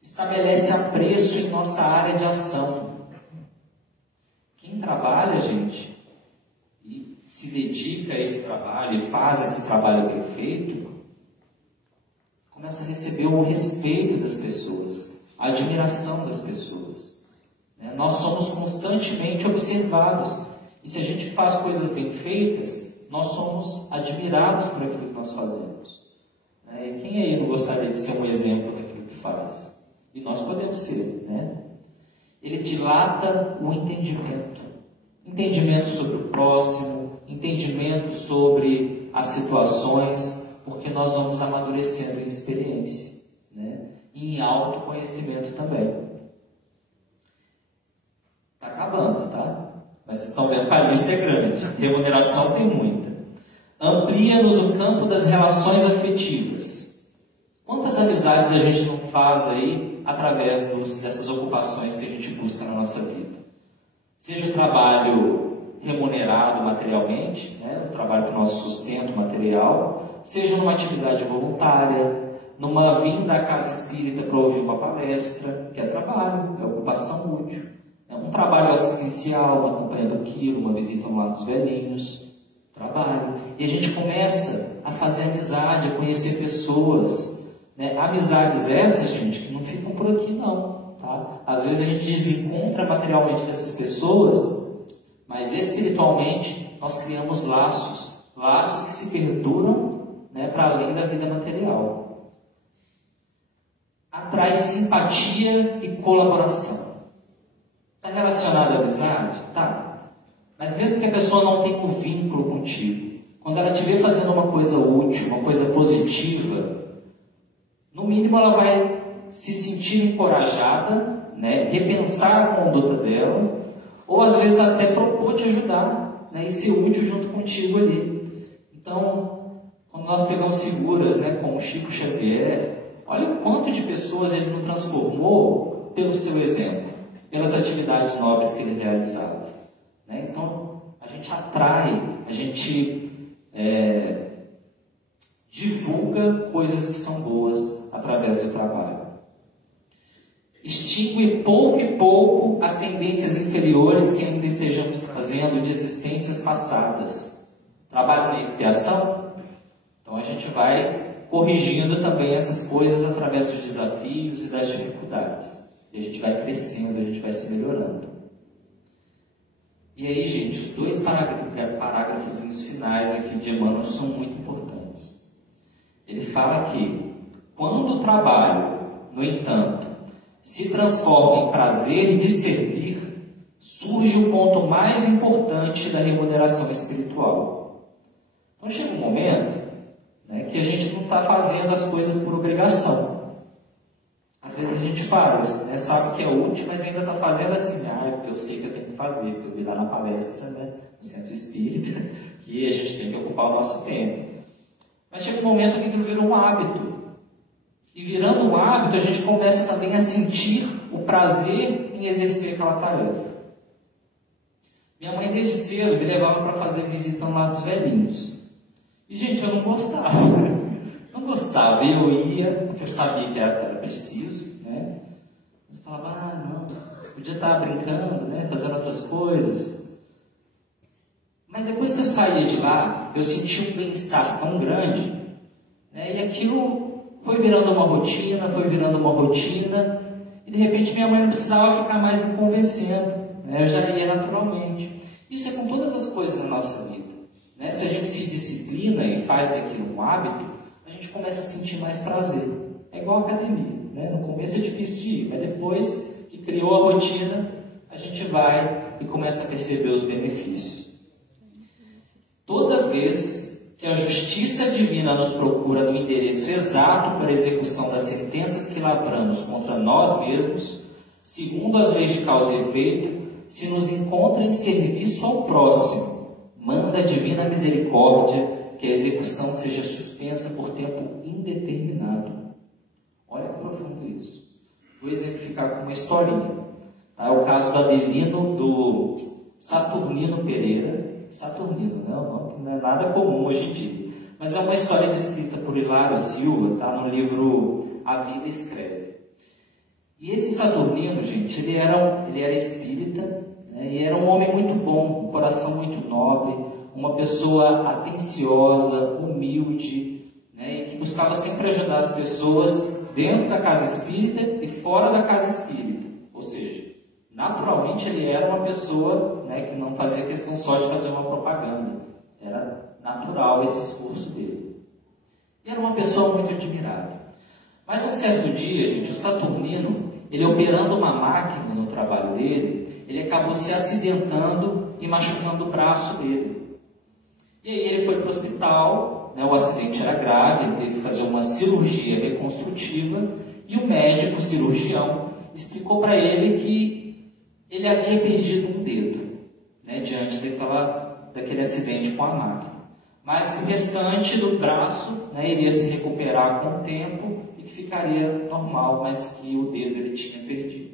Estabelece apreço em nossa área de ação. Quem trabalha, gente, e se dedica a esse trabalho e faz esse trabalho perfeito, começa a receber o respeito das pessoas, a admiração das pessoas. Nós somos constantemente observados. E se a gente faz coisas bem feitas, nós somos admirados por aquilo que nós fazemos. E quem aí não gostaria de ser um exemplo daquilo que faz? E nós podemos ser, né? Ele dilata o entendimento. Entendimento sobre o próximo, entendimento sobre as situações, porque nós vamos amadurecendo em experiência, né? E em autoconhecimento também. Está acabando, tá? Mas vocês estão vendo que a lista é grande. Remuneração tem muita. Amplia-nos o campo das relações afetivas. Quantas amizades a gente não faz aí através dessas ocupações que a gente busca na nossa vida? Seja o trabalho remunerado materialmente, né? O trabalho para o nosso sustento material, seja numa atividade voluntária, numa vinda à casa espírita para ouvir uma palestra, que é trabalho, é ocupação útil. É um trabalho assistencial, uma campanha do quilo, uma visita ao lar dos velhinhos, trabalho. E a gente começa a fazer amizade, a conhecer pessoas, né? Amizades essas, gente, que não ficam por aqui não, tá? Às vezes a gente desencontra materialmente dessas pessoas, mas espiritualmente nós criamos laços que se perduram, né, para além da vida material. Atrai simpatia e colaboração. Está relacionado à amizade? Tá. Mas mesmo que a pessoa não tenha um vínculo contigo, quando ela te vê fazendo uma coisa útil, uma coisa positiva, no mínimo ela vai se sentir encorajada, né, repensar a conduta dela, ou às vezes até propor te ajudar, né, e ser útil junto contigo ali. Então, quando nós pegamos figuras, né, como Chico Xavier, olha o quanto de pessoas ele não transformou pelo seu exemplo, pelas atividades nobres que ele realizava, né? Então, a gente atrai, a gente divulga coisas que são boas através do trabalho. Extingue pouco e pouco as tendências inferiores que ainda estejamos trazendo de existências passadas. Trabalho na expiação, então a gente vai corrigindo também essas coisas através dos desafios e das dificuldades. E a gente vai crescendo, a gente vai se melhorando. E aí, gente, os dois parágrafos finais aqui de Emmanuel são muito importantes. Ele fala que, quando o trabalho, no entanto, se transforma em prazer de servir, surge o ponto mais importante da remuneração espiritual. Então chega um momento, né, que a gente não está fazendo as coisas por obrigação. Às vezes a gente faz, né, sabe que é útil, mas ainda está fazendo assim, porque eu sei que eu tenho que fazer, porque eu vi lá na palestra, né, no Centro Espírita, que a gente tem que ocupar o nosso tempo. Mas chega um momento que aquilo vira um hábito. E virando um hábito, a gente começa também a sentir o prazer em exercer aquela tarefa. Minha mãe, desde cedo, me levava para fazer visita lá dos velhinhos. E, gente, eu não gostava. Não gostava. Eu ia, porque eu sabia que era preciso, né? Mas eu falava, não, podia estar brincando, né? Fazendo outras coisas. Mas depois que eu saía de lá, eu senti um bem-estar tão grande, né? E aquilo foi virando uma rotina, e de repente minha mãe não precisava ficar mais me convencendo, né? Eu já ia naturalmente. Isso é com todas as coisas na nossa vida, né? Se a gente se disciplina e faz daquilo um hábito, a gente começa a sentir mais prazer. É igual a academia, né? No começo é difícil de ir, mas depois que criou a rotina, a gente vai e começa a perceber os benefícios. Toda vez que a justiça divina nos procura no endereço exato para a execução das sentenças que lavramos contra nós mesmos, segundo as leis de causa e efeito, se nos encontra em serviço ao próximo, manda a divina misericórdia que a execução seja suspensa por tempo indeterminado. Olha que profundo isso. Vou exemplificar com uma historinha. Tá? É o caso do Adelino, do Saturnino Pereira. Saturnino, né? Um nome que não é nada comum hoje em dia. Mas é uma história descrita por Hilário Silva, tá? No livro A Vida Escreve. E esse Saturnino, gente, ele era espírita, né? E era um homem muito bom, um coração muito nobre, uma pessoa atenciosa, humilde, né? E que buscava sempre ajudar as pessoas dentro da casa espírita e fora da casa espírita. Ou seja, naturalmente ele era uma pessoa, né, que não fazia questão só de fazer uma propaganda. Era natural esse esforço dele. E era uma pessoa muito admirada. Mas um certo dia, gente, o Saturnino, ele operando uma máquina no trabalho dele, ele acabou se acidentando e machucando o braço dele. E aí ele foi para o hospital, né, o acidente era grave, ele teve que fazer uma cirurgia reconstrutiva, e o médico, o cirurgião, explicou para ele que ele havia perdido um dedo, né, diante daquele acidente com a máquina. Mas que o restante do braço, né, iria se recuperar com o tempo e que ficaria normal, mas que o dedo ele tinha perdido.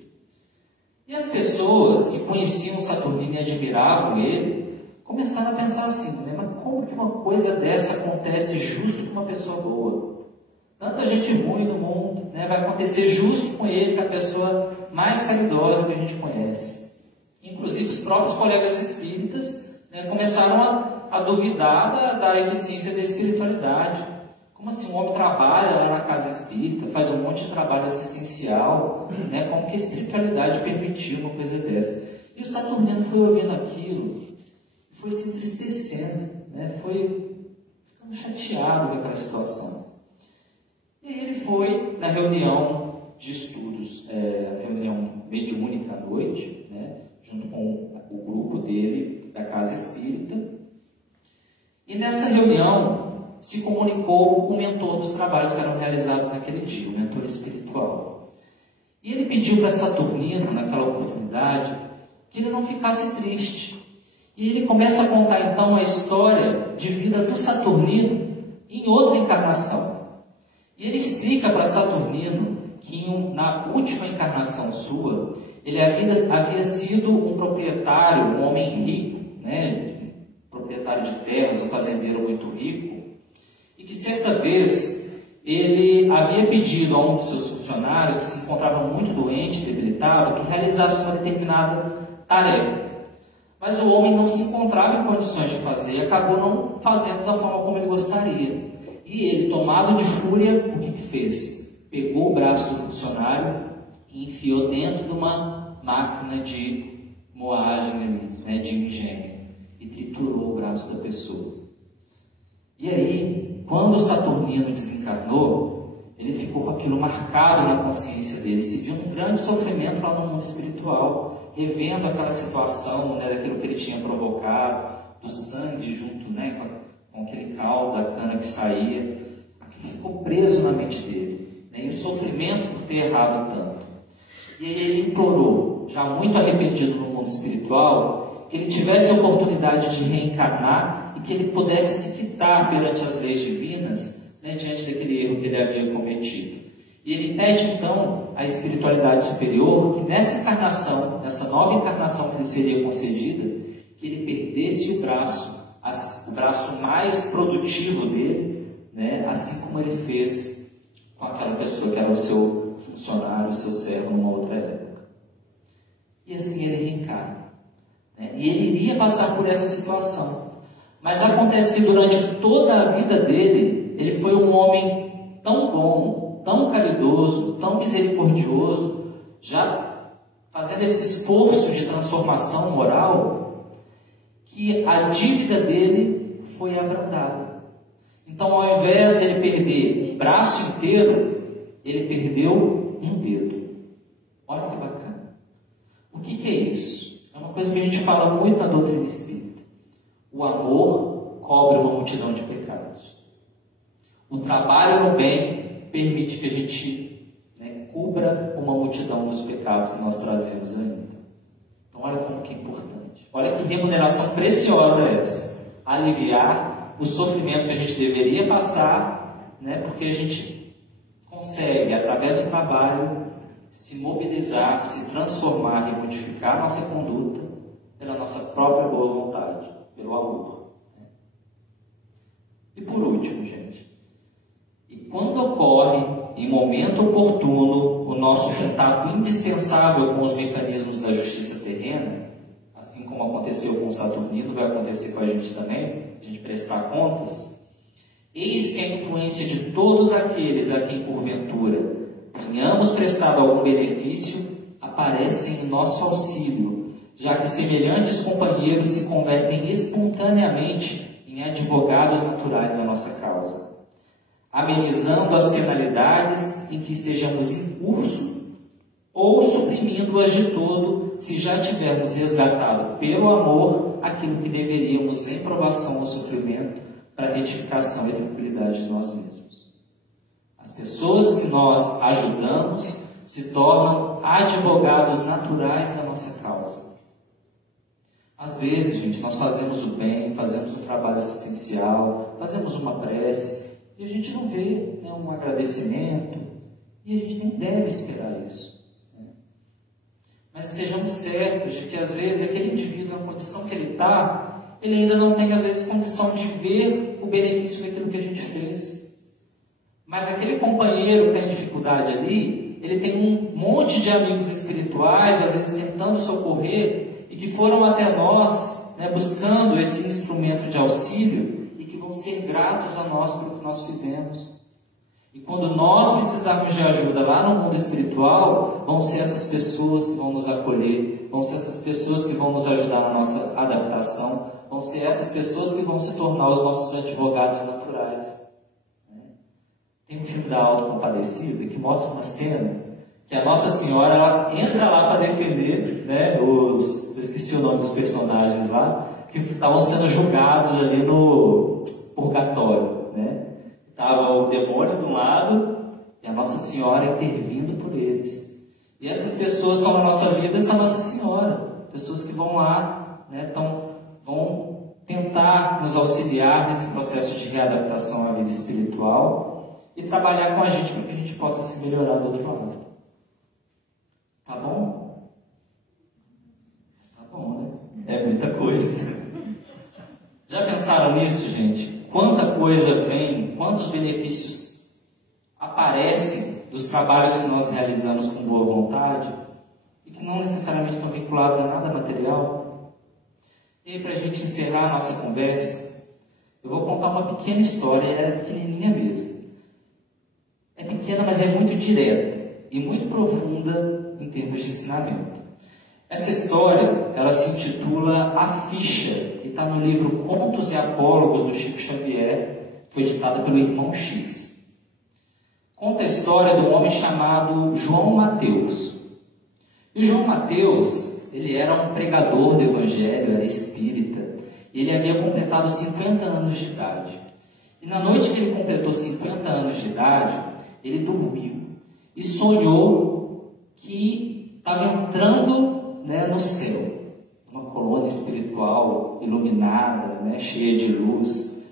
E as pessoas que conheciam o Saturnino e admiravam ele, começaram a pensar assim, né, mas como que uma coisa dessa acontece justo com uma pessoa boa? Tanta gente ruim no mundo, né, vai acontecer justo com ele, que é a pessoa mais caridosa que a gente conhece. Inclusive os próprios colegas espíritas, né, começaram a duvidar da eficiência da espiritualidade. Como assim, um homem trabalha lá na casa espírita, faz um monte de trabalho assistencial, né, como que a espiritualidade permitiu uma coisa dessa? E o Saturnino foi ouvindo aquilo, foi se entristecendo, né, foi ficando chateado com aquela situação. E aí ele foi na reunião de estudos, reunião mediúnica à noite, né, junto com o grupo dele, da casa espírita. E nessa reunião se comunicou com o mentor dos trabalhos que eram realizados naquele dia, o mentor espiritual. E ele pediu para Saturnino, naquela oportunidade, que ele não ficasse triste. E ele começa a contar então a história de vida do Saturnino em outra encarnação. E ele explica para Saturnino que na última encarnação sua, ele havia sido um proprietário, um homem rico, né, proprietário de terras, um fazendeiro muito rico, e que certa vez ele havia pedido a um dos seus funcionários, que se encontrava muito doente, debilitado, que realizasse uma determinada tarefa. Mas o homem não se encontrava em condições de fazer e acabou não fazendo da forma como ele gostaria. E ele, tomado de fúria, o que fez? Pegou o braço do funcionário e enfiou dentro de uma máquina de moagem ali, né, de engenho, e triturou o braço da pessoa. E aí, quando o Saturnino desencarnou, ele ficou com aquilo marcado na consciência dele, se viu um grande sofrimento lá no mundo espiritual, revendo aquela situação, né, daquilo que ele tinha provocado, do sangue junto, né, com aquele caldo da cana que saía, aquilo ficou preso na mente dele, né, e o sofrimento por ter errado tanto. E aí ele implorou, já muito arrependido no mundo espiritual, que ele tivesse a oportunidade de reencarnar e que ele pudesse se quitar perante as leis divinas, né, diante daquele erro que ele havia cometido. E ele pede então à espiritualidade superior que nessa encarnação, nessa nova encarnação que lhe seria concedida, que ele perdesse o braço mais produtivo dele, né, assim como ele fez com aquela pessoa que era o seu funcionário, o seu servo numa outra época. E assim ele reencarna, né? E ele iria passar por essa situação. Mas acontece que durante toda a vida dele, ele foi um homem tão bom, tão caridoso, tão misericordioso, já fazendo esse esforço de transformação moral, que a dívida dele foi abrandada. Então, ao invés dele perder um braço inteiro, ele perdeu um dedo. Olha que bacana. O que é isso? É uma coisa que a gente fala muito na doutrina espírita. O amor cobre uma multidão de pecados. O trabalho no bem permite que a gente, né, cubra uma multidão dos pecados que nós trazemos ainda. Então, olha como que é importante. Olha que remuneração preciosa é essa. Aliviar o sofrimento que a gente deveria passar, né, porque a gente consegue, através do trabalho, se mobilizar, se transformar e modificar a nossa conduta pela nossa própria boa vontade, pelo amor. E por último, gente, e quando ocorre, em momento oportuno, o nosso contato indispensável com os mecanismos da justiça terrena, assim como aconteceu com o Saturnino, vai acontecer com a gente também, a gente prestar contas, eis que a influência de todos aqueles a quem porventura tenhamos prestado algum benefício aparecem em nosso auxílio, já que semelhantes companheiros se convertem espontaneamente em advogados naturais da nossa causa, amenizando as penalidades em que estejamos em curso ou suprimindo-as de todo, se já tivermos resgatado pelo amor aquilo que deveríamos em provação ou sofrimento para retificação e tranquilidade de nós mesmos. As pessoas que nós ajudamos se tornam advogados naturais da nossa causa. Às vezes, gente, nós fazemos o bem, fazemos um trabalho assistencial, fazemos uma prece, e a gente não vê, né, um agradecimento, e a gente nem deve esperar isso. Né? Mas sejamos certos de que, às vezes, aquele indivíduo, na condição que ele está, ele ainda não tem, às vezes, condição de ver o benefício daquilo que a gente fez. Mas aquele companheiro que tem dificuldade ali, ele tem um monte de amigos espirituais, às vezes tentando socorrer, e que foram até nós, né, buscando esse instrumento de auxílio, e que vão ser gratos a nós pelo que nós fizemos. E quando nós precisarmos de ajuda lá no mundo espiritual, vão ser essas pessoas que vão nos acolher, vão ser essas pessoas que vão nos ajudar na nossa adaptação, vão ser essas pessoas que vão se tornar os nossos advogados naturais. Tem um filme da Autocompadecida que mostra uma cena que a Nossa Senhora, ela entra lá para defender, né, eu esqueci o nome dos personagens lá, que estavam sendo julgados ali no purgatório, né? Estava o demônio de um lado e a Nossa Senhora intervindo por eles. E essas pessoas são na nossa vida essa Nossa Senhora, pessoas que vão lá, né, vão tentar nos auxiliar nesse processo de readaptação à vida espiritual e trabalhar com a gente para que a gente possa se melhorar do outro lado. Tá bom? Tá bom, né? É muita coisa. pensaram nisso, gente? Quanta coisa vem, quantos benefícios aparecem dos trabalhos que nós realizamos com boa vontade e que não necessariamente estão vinculados a nada material? E aí, para a gente encerrar a nossa conversa, eu vou contar uma pequena história, é pequenininha mesmo. É pequena, mas é muito direta e muito profunda em termos de ensinamento. Essa história, ela se intitula A Ficha, e está no livro Contos e Apólogos do Chico Xavier, foi ditada pelo irmão X. Conta a história de um homem chamado João Mateus. E o João Mateus, ele era um pregador do Evangelho, era espírita, e ele havia completado 50 anos de idade. E na noite que ele completou 50 anos de idade, ele dormiu e sonhou que estava entrando no céu, uma colônia espiritual iluminada, cheia de luz.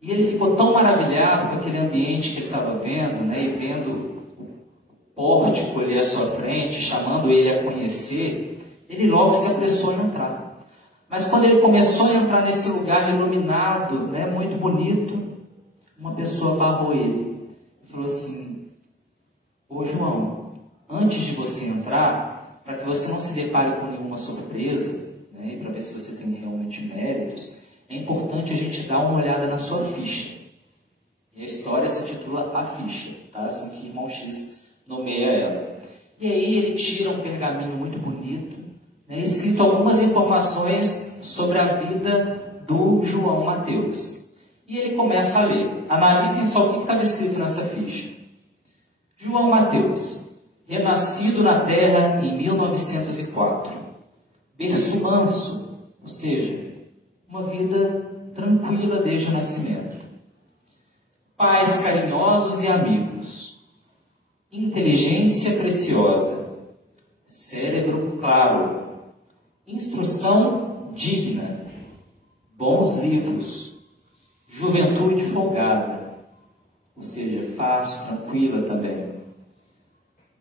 E ele ficou tão maravilhado com aquele ambiente que ele estava vendo, e vendo o pórtico ali à sua frente, chamando ele a conhecer, ele logo se apressou em entrar. Mas quando ele começou a entrar nesse lugar iluminado, muito bonito, uma pessoa barrou ele e falou assim: ô João, antes de você entrar, para que você não se depare com nenhuma surpresa, e para ver se você tem realmente méritos, é importante a gente dar uma olhada na sua ficha. E a história se titula A Ficha, tá? Assim que o irmão X nomeia ela. E aí ele tira um pergaminho muito bonito, escrito algumas informações sobre a vida do João Mateus. E ele começa a ler. Analisem só o que estava escrito nessa ficha. João Mateus, renascido na terra em 1904, berço manso, ou seja, uma vida tranquila desde o nascimento, pais carinhosos e amigos, inteligência preciosa, cérebro claro, instrução digna, bons livros, juventude folgada, ou seja, fácil, tranquila também,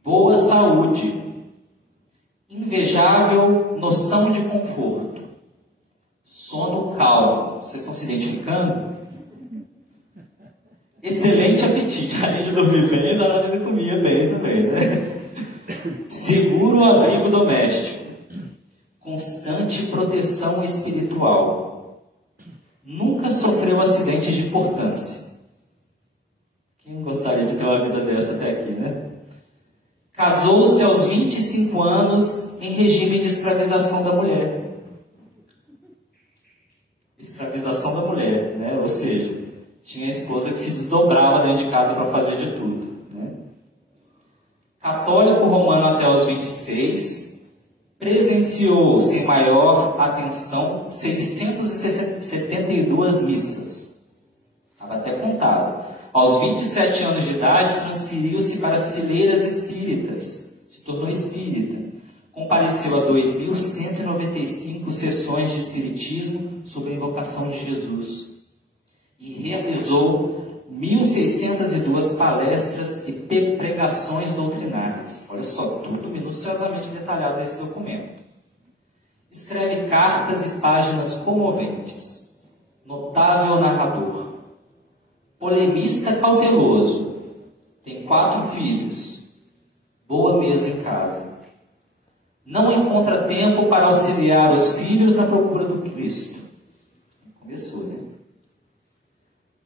boa saúde, invejável noção de conforto, sono calmo. Vocês estão se identificando? Excelente apetite, além de dormir bem, da hora de comer bem também, Seguro abrigo doméstico, constante proteção espiritual, nunca sofreu acidentes de importância. Quem gostaria de ter uma vida dessa até aqui, Casou-se aos 25 anos em regime de escravização da mulher. Escravização da mulher, ou seja, tinha a esposa que se desdobrava dentro de casa para fazer de tudo. Católico romano até os 26, presenciou, sem maior atenção, 672 missas. Estava até contado. Aos 27 anos de idade, transferiu-se para as fileiras espíritas, se tornou espírita. Compareceu a 2.195 sessões de espiritismo sobre a invocação de Jesus. E realizou 1.602 palestras e pregações doutrinárias. Olha só, tudo minuciosamente detalhado nesse documento. Escreve cartas e páginas comoventes. Notável narrador. Polemista cauteloso, tem 4 filhos, boa mesa em casa. Não encontra tempo para auxiliar os filhos na procura do Cristo. Começou,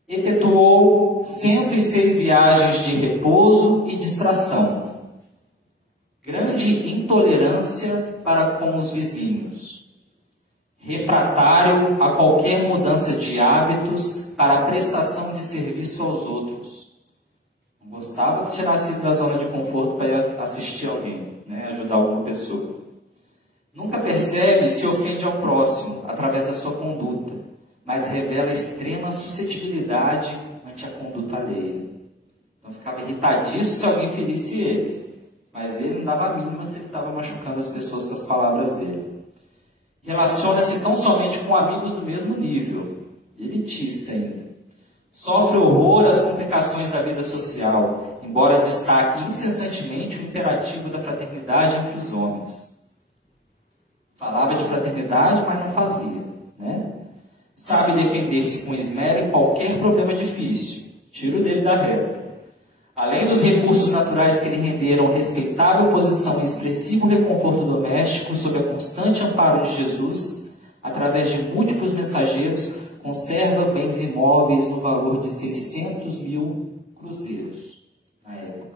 Efetuou 106 viagens de repouso e distração. Grande intolerância para com os vizinhos. Refratário a qualquer mudança de hábitos para a prestação de serviço aos outros. Não gostava que tirasse da zona de conforto para ir assistir alguém, ajudar alguma pessoa. Nunca percebe se ofende ao próximo através da sua conduta, mas revela extrema suscetibilidade ante a conduta alheia. Então ficava irritadíssimo se alguém ferisse ele, mas ele não dava a mínima se ele estava machucando as pessoas com as palavras dele. Relaciona-se tão somente com amigos do mesmo nível, elitista ainda. Sofre horror às complicações da vida social, embora destaque incessantemente o imperativo da fraternidade entre os homens. Falava de fraternidade, mas não fazia, Sabe defender-se com esmero em qualquer problema difícil. Tiro dele da reta. Além dos recursos naturais que lhe renderam respeitável posição e expressivo reconforto doméstico, sob a constante amparo de Jesus, através de múltiplos mensageiros, conserva bens imóveis no valor de 600.000 cruzeiros na época.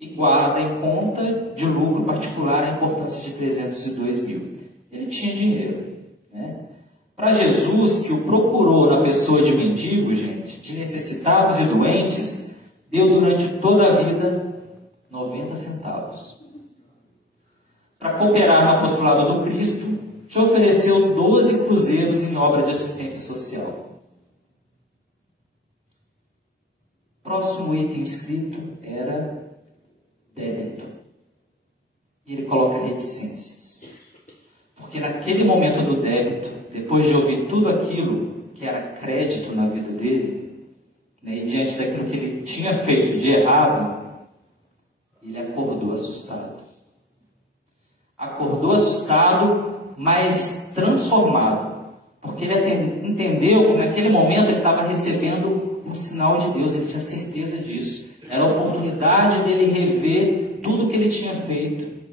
E guarda em conta de lucro particular a importância de 302.000. Ele tinha dinheiro, né? Para Jesus, que o procurou na pessoa de mendigos, gente, de necessitados e doentes, deu durante toda a vida 90 centavos. Para cooperar no apostolado do Cristo, te ofereceu 12 cruzeiros em obra de assistência social. Próximo item escrito era débito. E ele coloca reticências. Porque naquele momento do débito, depois de ouvir tudo aquilo que era crédito na vida dele, né, e diante daquilo que ele tinha feito de errado, ele acordou assustado. Acordou assustado, mas transformado. Porque ele entendeu que naquele momento ele estava recebendo um sinal de Deus, ele tinha certeza disso. Era a oportunidade dele rever tudo que ele tinha feito.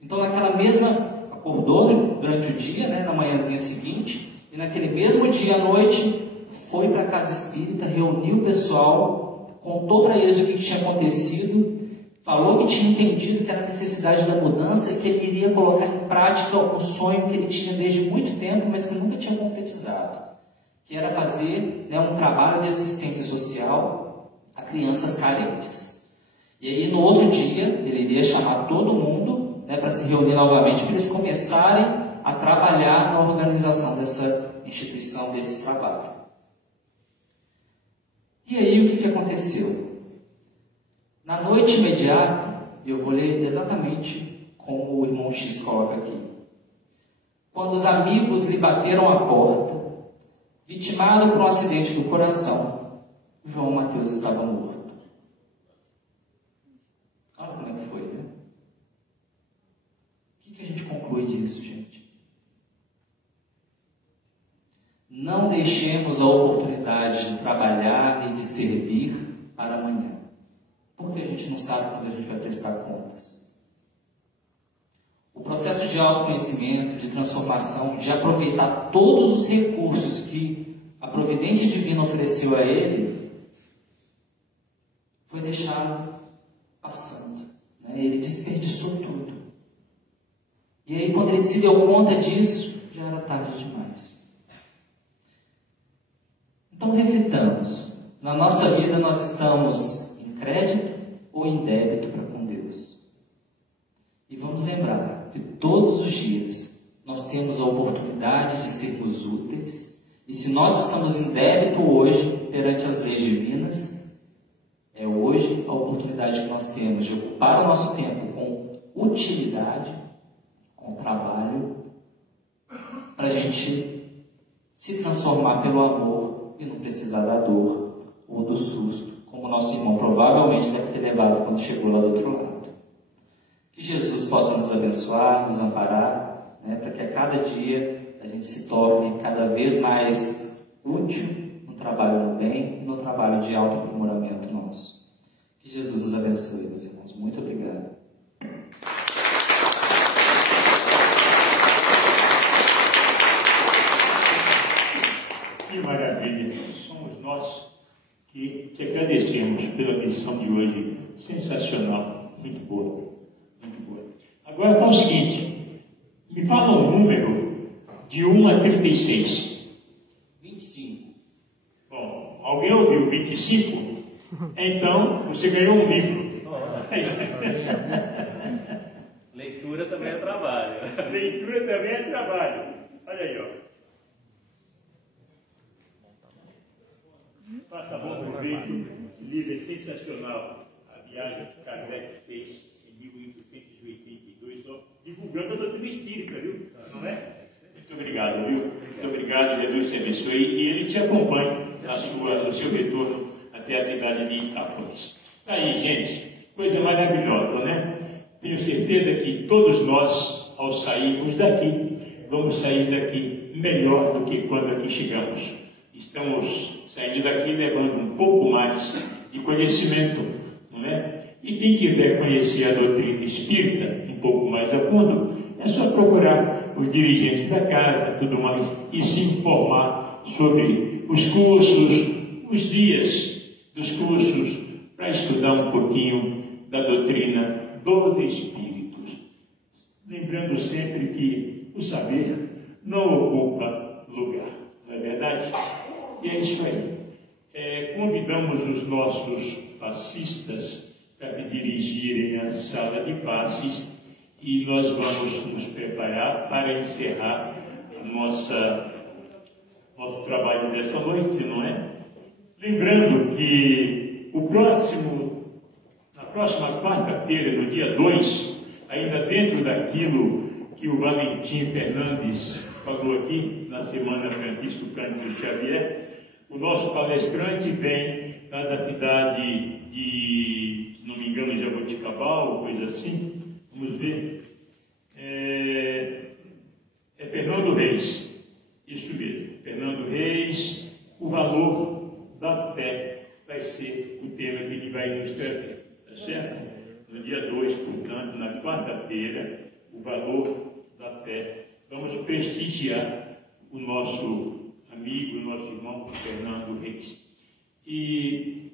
Então, naquela mesma... Acordou durante o dia, né, na manhãzinha seguinte, e naquele mesmo dia à noite, foi para a casa espírita, reuniu o pessoal, contou para eles o que tinha acontecido, falou que tinha entendido que era a necessidade da mudança e que ele iria colocar em prática um sonho que ele tinha desde muito tempo, mas que nunca tinha concretizado, que era fazer, né, um trabalho de assistência social a crianças carentes. E aí, no outro dia, ele iria chamar todo mundo, né, para se reunir novamente, para eles começarem a trabalhar na organização dessa instituição, desse trabalho. E aí, o que aconteceu? Na noite imediata, eu vou ler exatamente como o irmão X coloca aqui. Quando os amigos lhe bateram à porta, vitimado por um acidente do coração, João Mateus estava morto. Olha como é que foi, né? O que a gente conclui disso, gente? Não deixemos a oportunidade de trabalhar e de servir para amanhã, porque a gente não sabe quando a gente vai prestar contas. O processo de autoconhecimento, de transformação, de aproveitar todos os recursos que a providência divina ofereceu a ele, foi deixado passando, né? Ele desperdiçou tudo. E aí, quando ele se deu conta disso, já era tarde demais. Então, reflitamos. Na nossa vida, nós estamos em crédito ou em débito para com Deus? E vamos lembrar que todos os dias nós temos a oportunidade de sermos úteis. E se nós estamos em débito hoje perante as leis divinas, é hoje a oportunidade que nós temos de ocupar o nosso tempo com utilidade, com trabalho, para a gente se transformar pelo amor e não precisar da dor ou do susto, como o nosso irmão provavelmente deve ter levado quando chegou lá do outro lado. Que Jesus possa nos abençoar, nos amparar, né, para que a cada dia a gente se torne cada vez mais útil no trabalho do bem e no trabalho de autoaprimoramento nosso. Que Jesus nos abençoe, meus irmãos. Muito obrigado. Que maravilha! Somos nós que te agradecemos pela lição de hoje. Sensacional, muito boa, muito boa. Agora é o seguinte, me fala um número de 1 a 36. 25. Bom, alguém ouviu 25? Então, você ganhou um livro. Leitura também é trabalho. Leitura também é trabalho. Olha aí, ó. Faça bom proveito. Esse livro é sensacional. A viagem que Kardec fez em 1882, só divulgando a doutrina espírita, viu? Não é? Muito obrigado, viu? Muito obrigado, Jesus te abençoe. E ele te acompanhe no seu retorno até a cidade de Itápolis. Tá aí, gente. Coisa maravilhosa, né? Tenho certeza que todos nós, ao sairmos daqui, vamos sair daqui melhor do que quando aqui chegamos. Estamos saindo daqui levando um pouco mais de conhecimento, não é? E quem quiser conhecer a doutrina espírita um pouco mais a fundo, é só procurar os dirigentes da casa, tudo mais, e se informar sobre os cursos, os dias dos cursos, para estudar um pouquinho da doutrina dos espíritos. Lembrando sempre que o saber não ocupa lugar, não é verdade? E é isso aí. Convidamos os nossos passistas para se dirigirem à sala de passes e nós vamos nos preparar para encerrar nosso trabalho dessa noite, não é? Lembrando que na próxima quarta-feira, no dia 2, ainda dentro daquilo que o Valentim Fernandes falou aqui, na Semana Francisco Cândido Xavier, o nosso palestrante vem lá da cidade de, se não me engano, Jaboticabal, coisa assim, vamos ver, é Fernando Reis, isso mesmo, Fernando Reis, o valor da fé vai ser o tema que ele vai nos trazer, tá certo? No dia 2, portanto, na quarta-feira, o valor da fé. Vamos prestigiar o nosso amigo, o nosso irmão Fernando Reis. E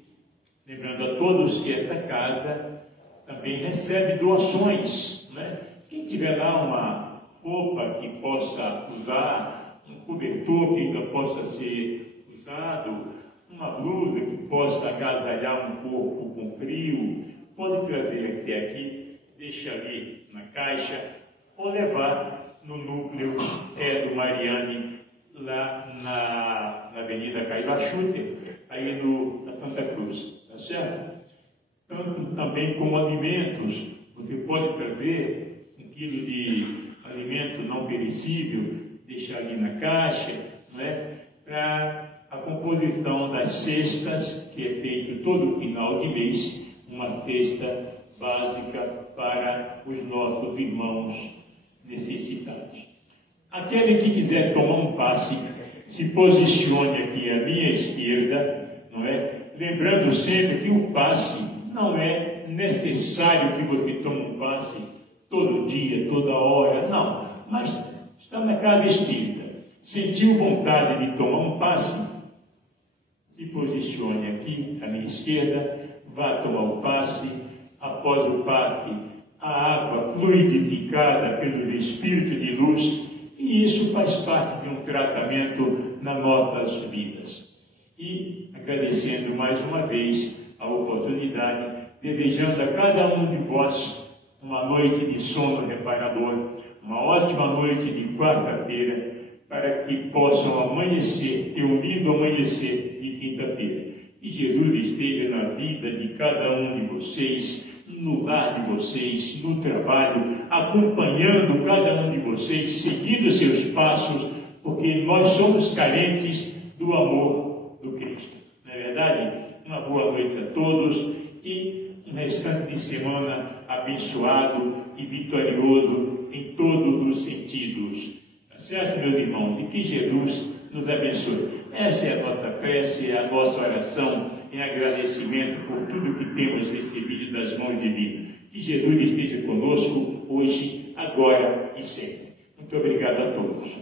lembrando a todos que esta casa também recebe doações, né? Quem tiver lá uma roupa que possa usar, um cobertor que ainda possa ser usado, uma blusa que possa agasalhar um corpo com frio, pode trazer até aqui, deixa ali na caixa, ou levar no núcleo do Mariane, lá na Avenida Caibachuter, aí na Santa Cruz, tá certo? Tanto também como alimentos, você pode trazer 1 quilo de alimento não perecível, deixar ali na caixa, não é? Para a composição das cestas, que é feito todo final de mês, uma cesta básica para os nossos irmãos necessitados. Aquele que quiser tomar um passe, se posicione aqui à minha esquerda, não é? Lembrando sempre que o passe não é necessário que você tome um passe todo dia, toda hora, não. Mas está na casa espírita. Sentiu vontade de tomar um passe? Se posicione aqui à minha esquerda, vá tomar o passe. Após o passe, a água fluidificada pelo Espírito de luz, e isso faz parte de um tratamento nas nossas vidas. E agradecendo mais uma vez a oportunidade, desejando a cada um de vós uma noite de sono reparador, uma ótima noite de quarta-feira, para que possam amanhecer, ter um lindo amanhecer de quinta-feira. E Jesus esteja na vida de cada um de vocês, no lar de vocês, no trabalho, acompanhando cada um de vocês, seguindo seus passos, porque nós somos carentes do amor do Cristo. Não é verdade? Uma boa noite a todos e um restante de semana abençoado e vitorioso em todos os sentidos. Tá certo, meus irmãos? E que Jesus nos abençoe. Essa é a nossa prece, é a nossa oração em agradecimento por tudo que temos recebido das mãos divinas. Que Jesus esteja conosco hoje, agora e sempre. Muito obrigado a todos.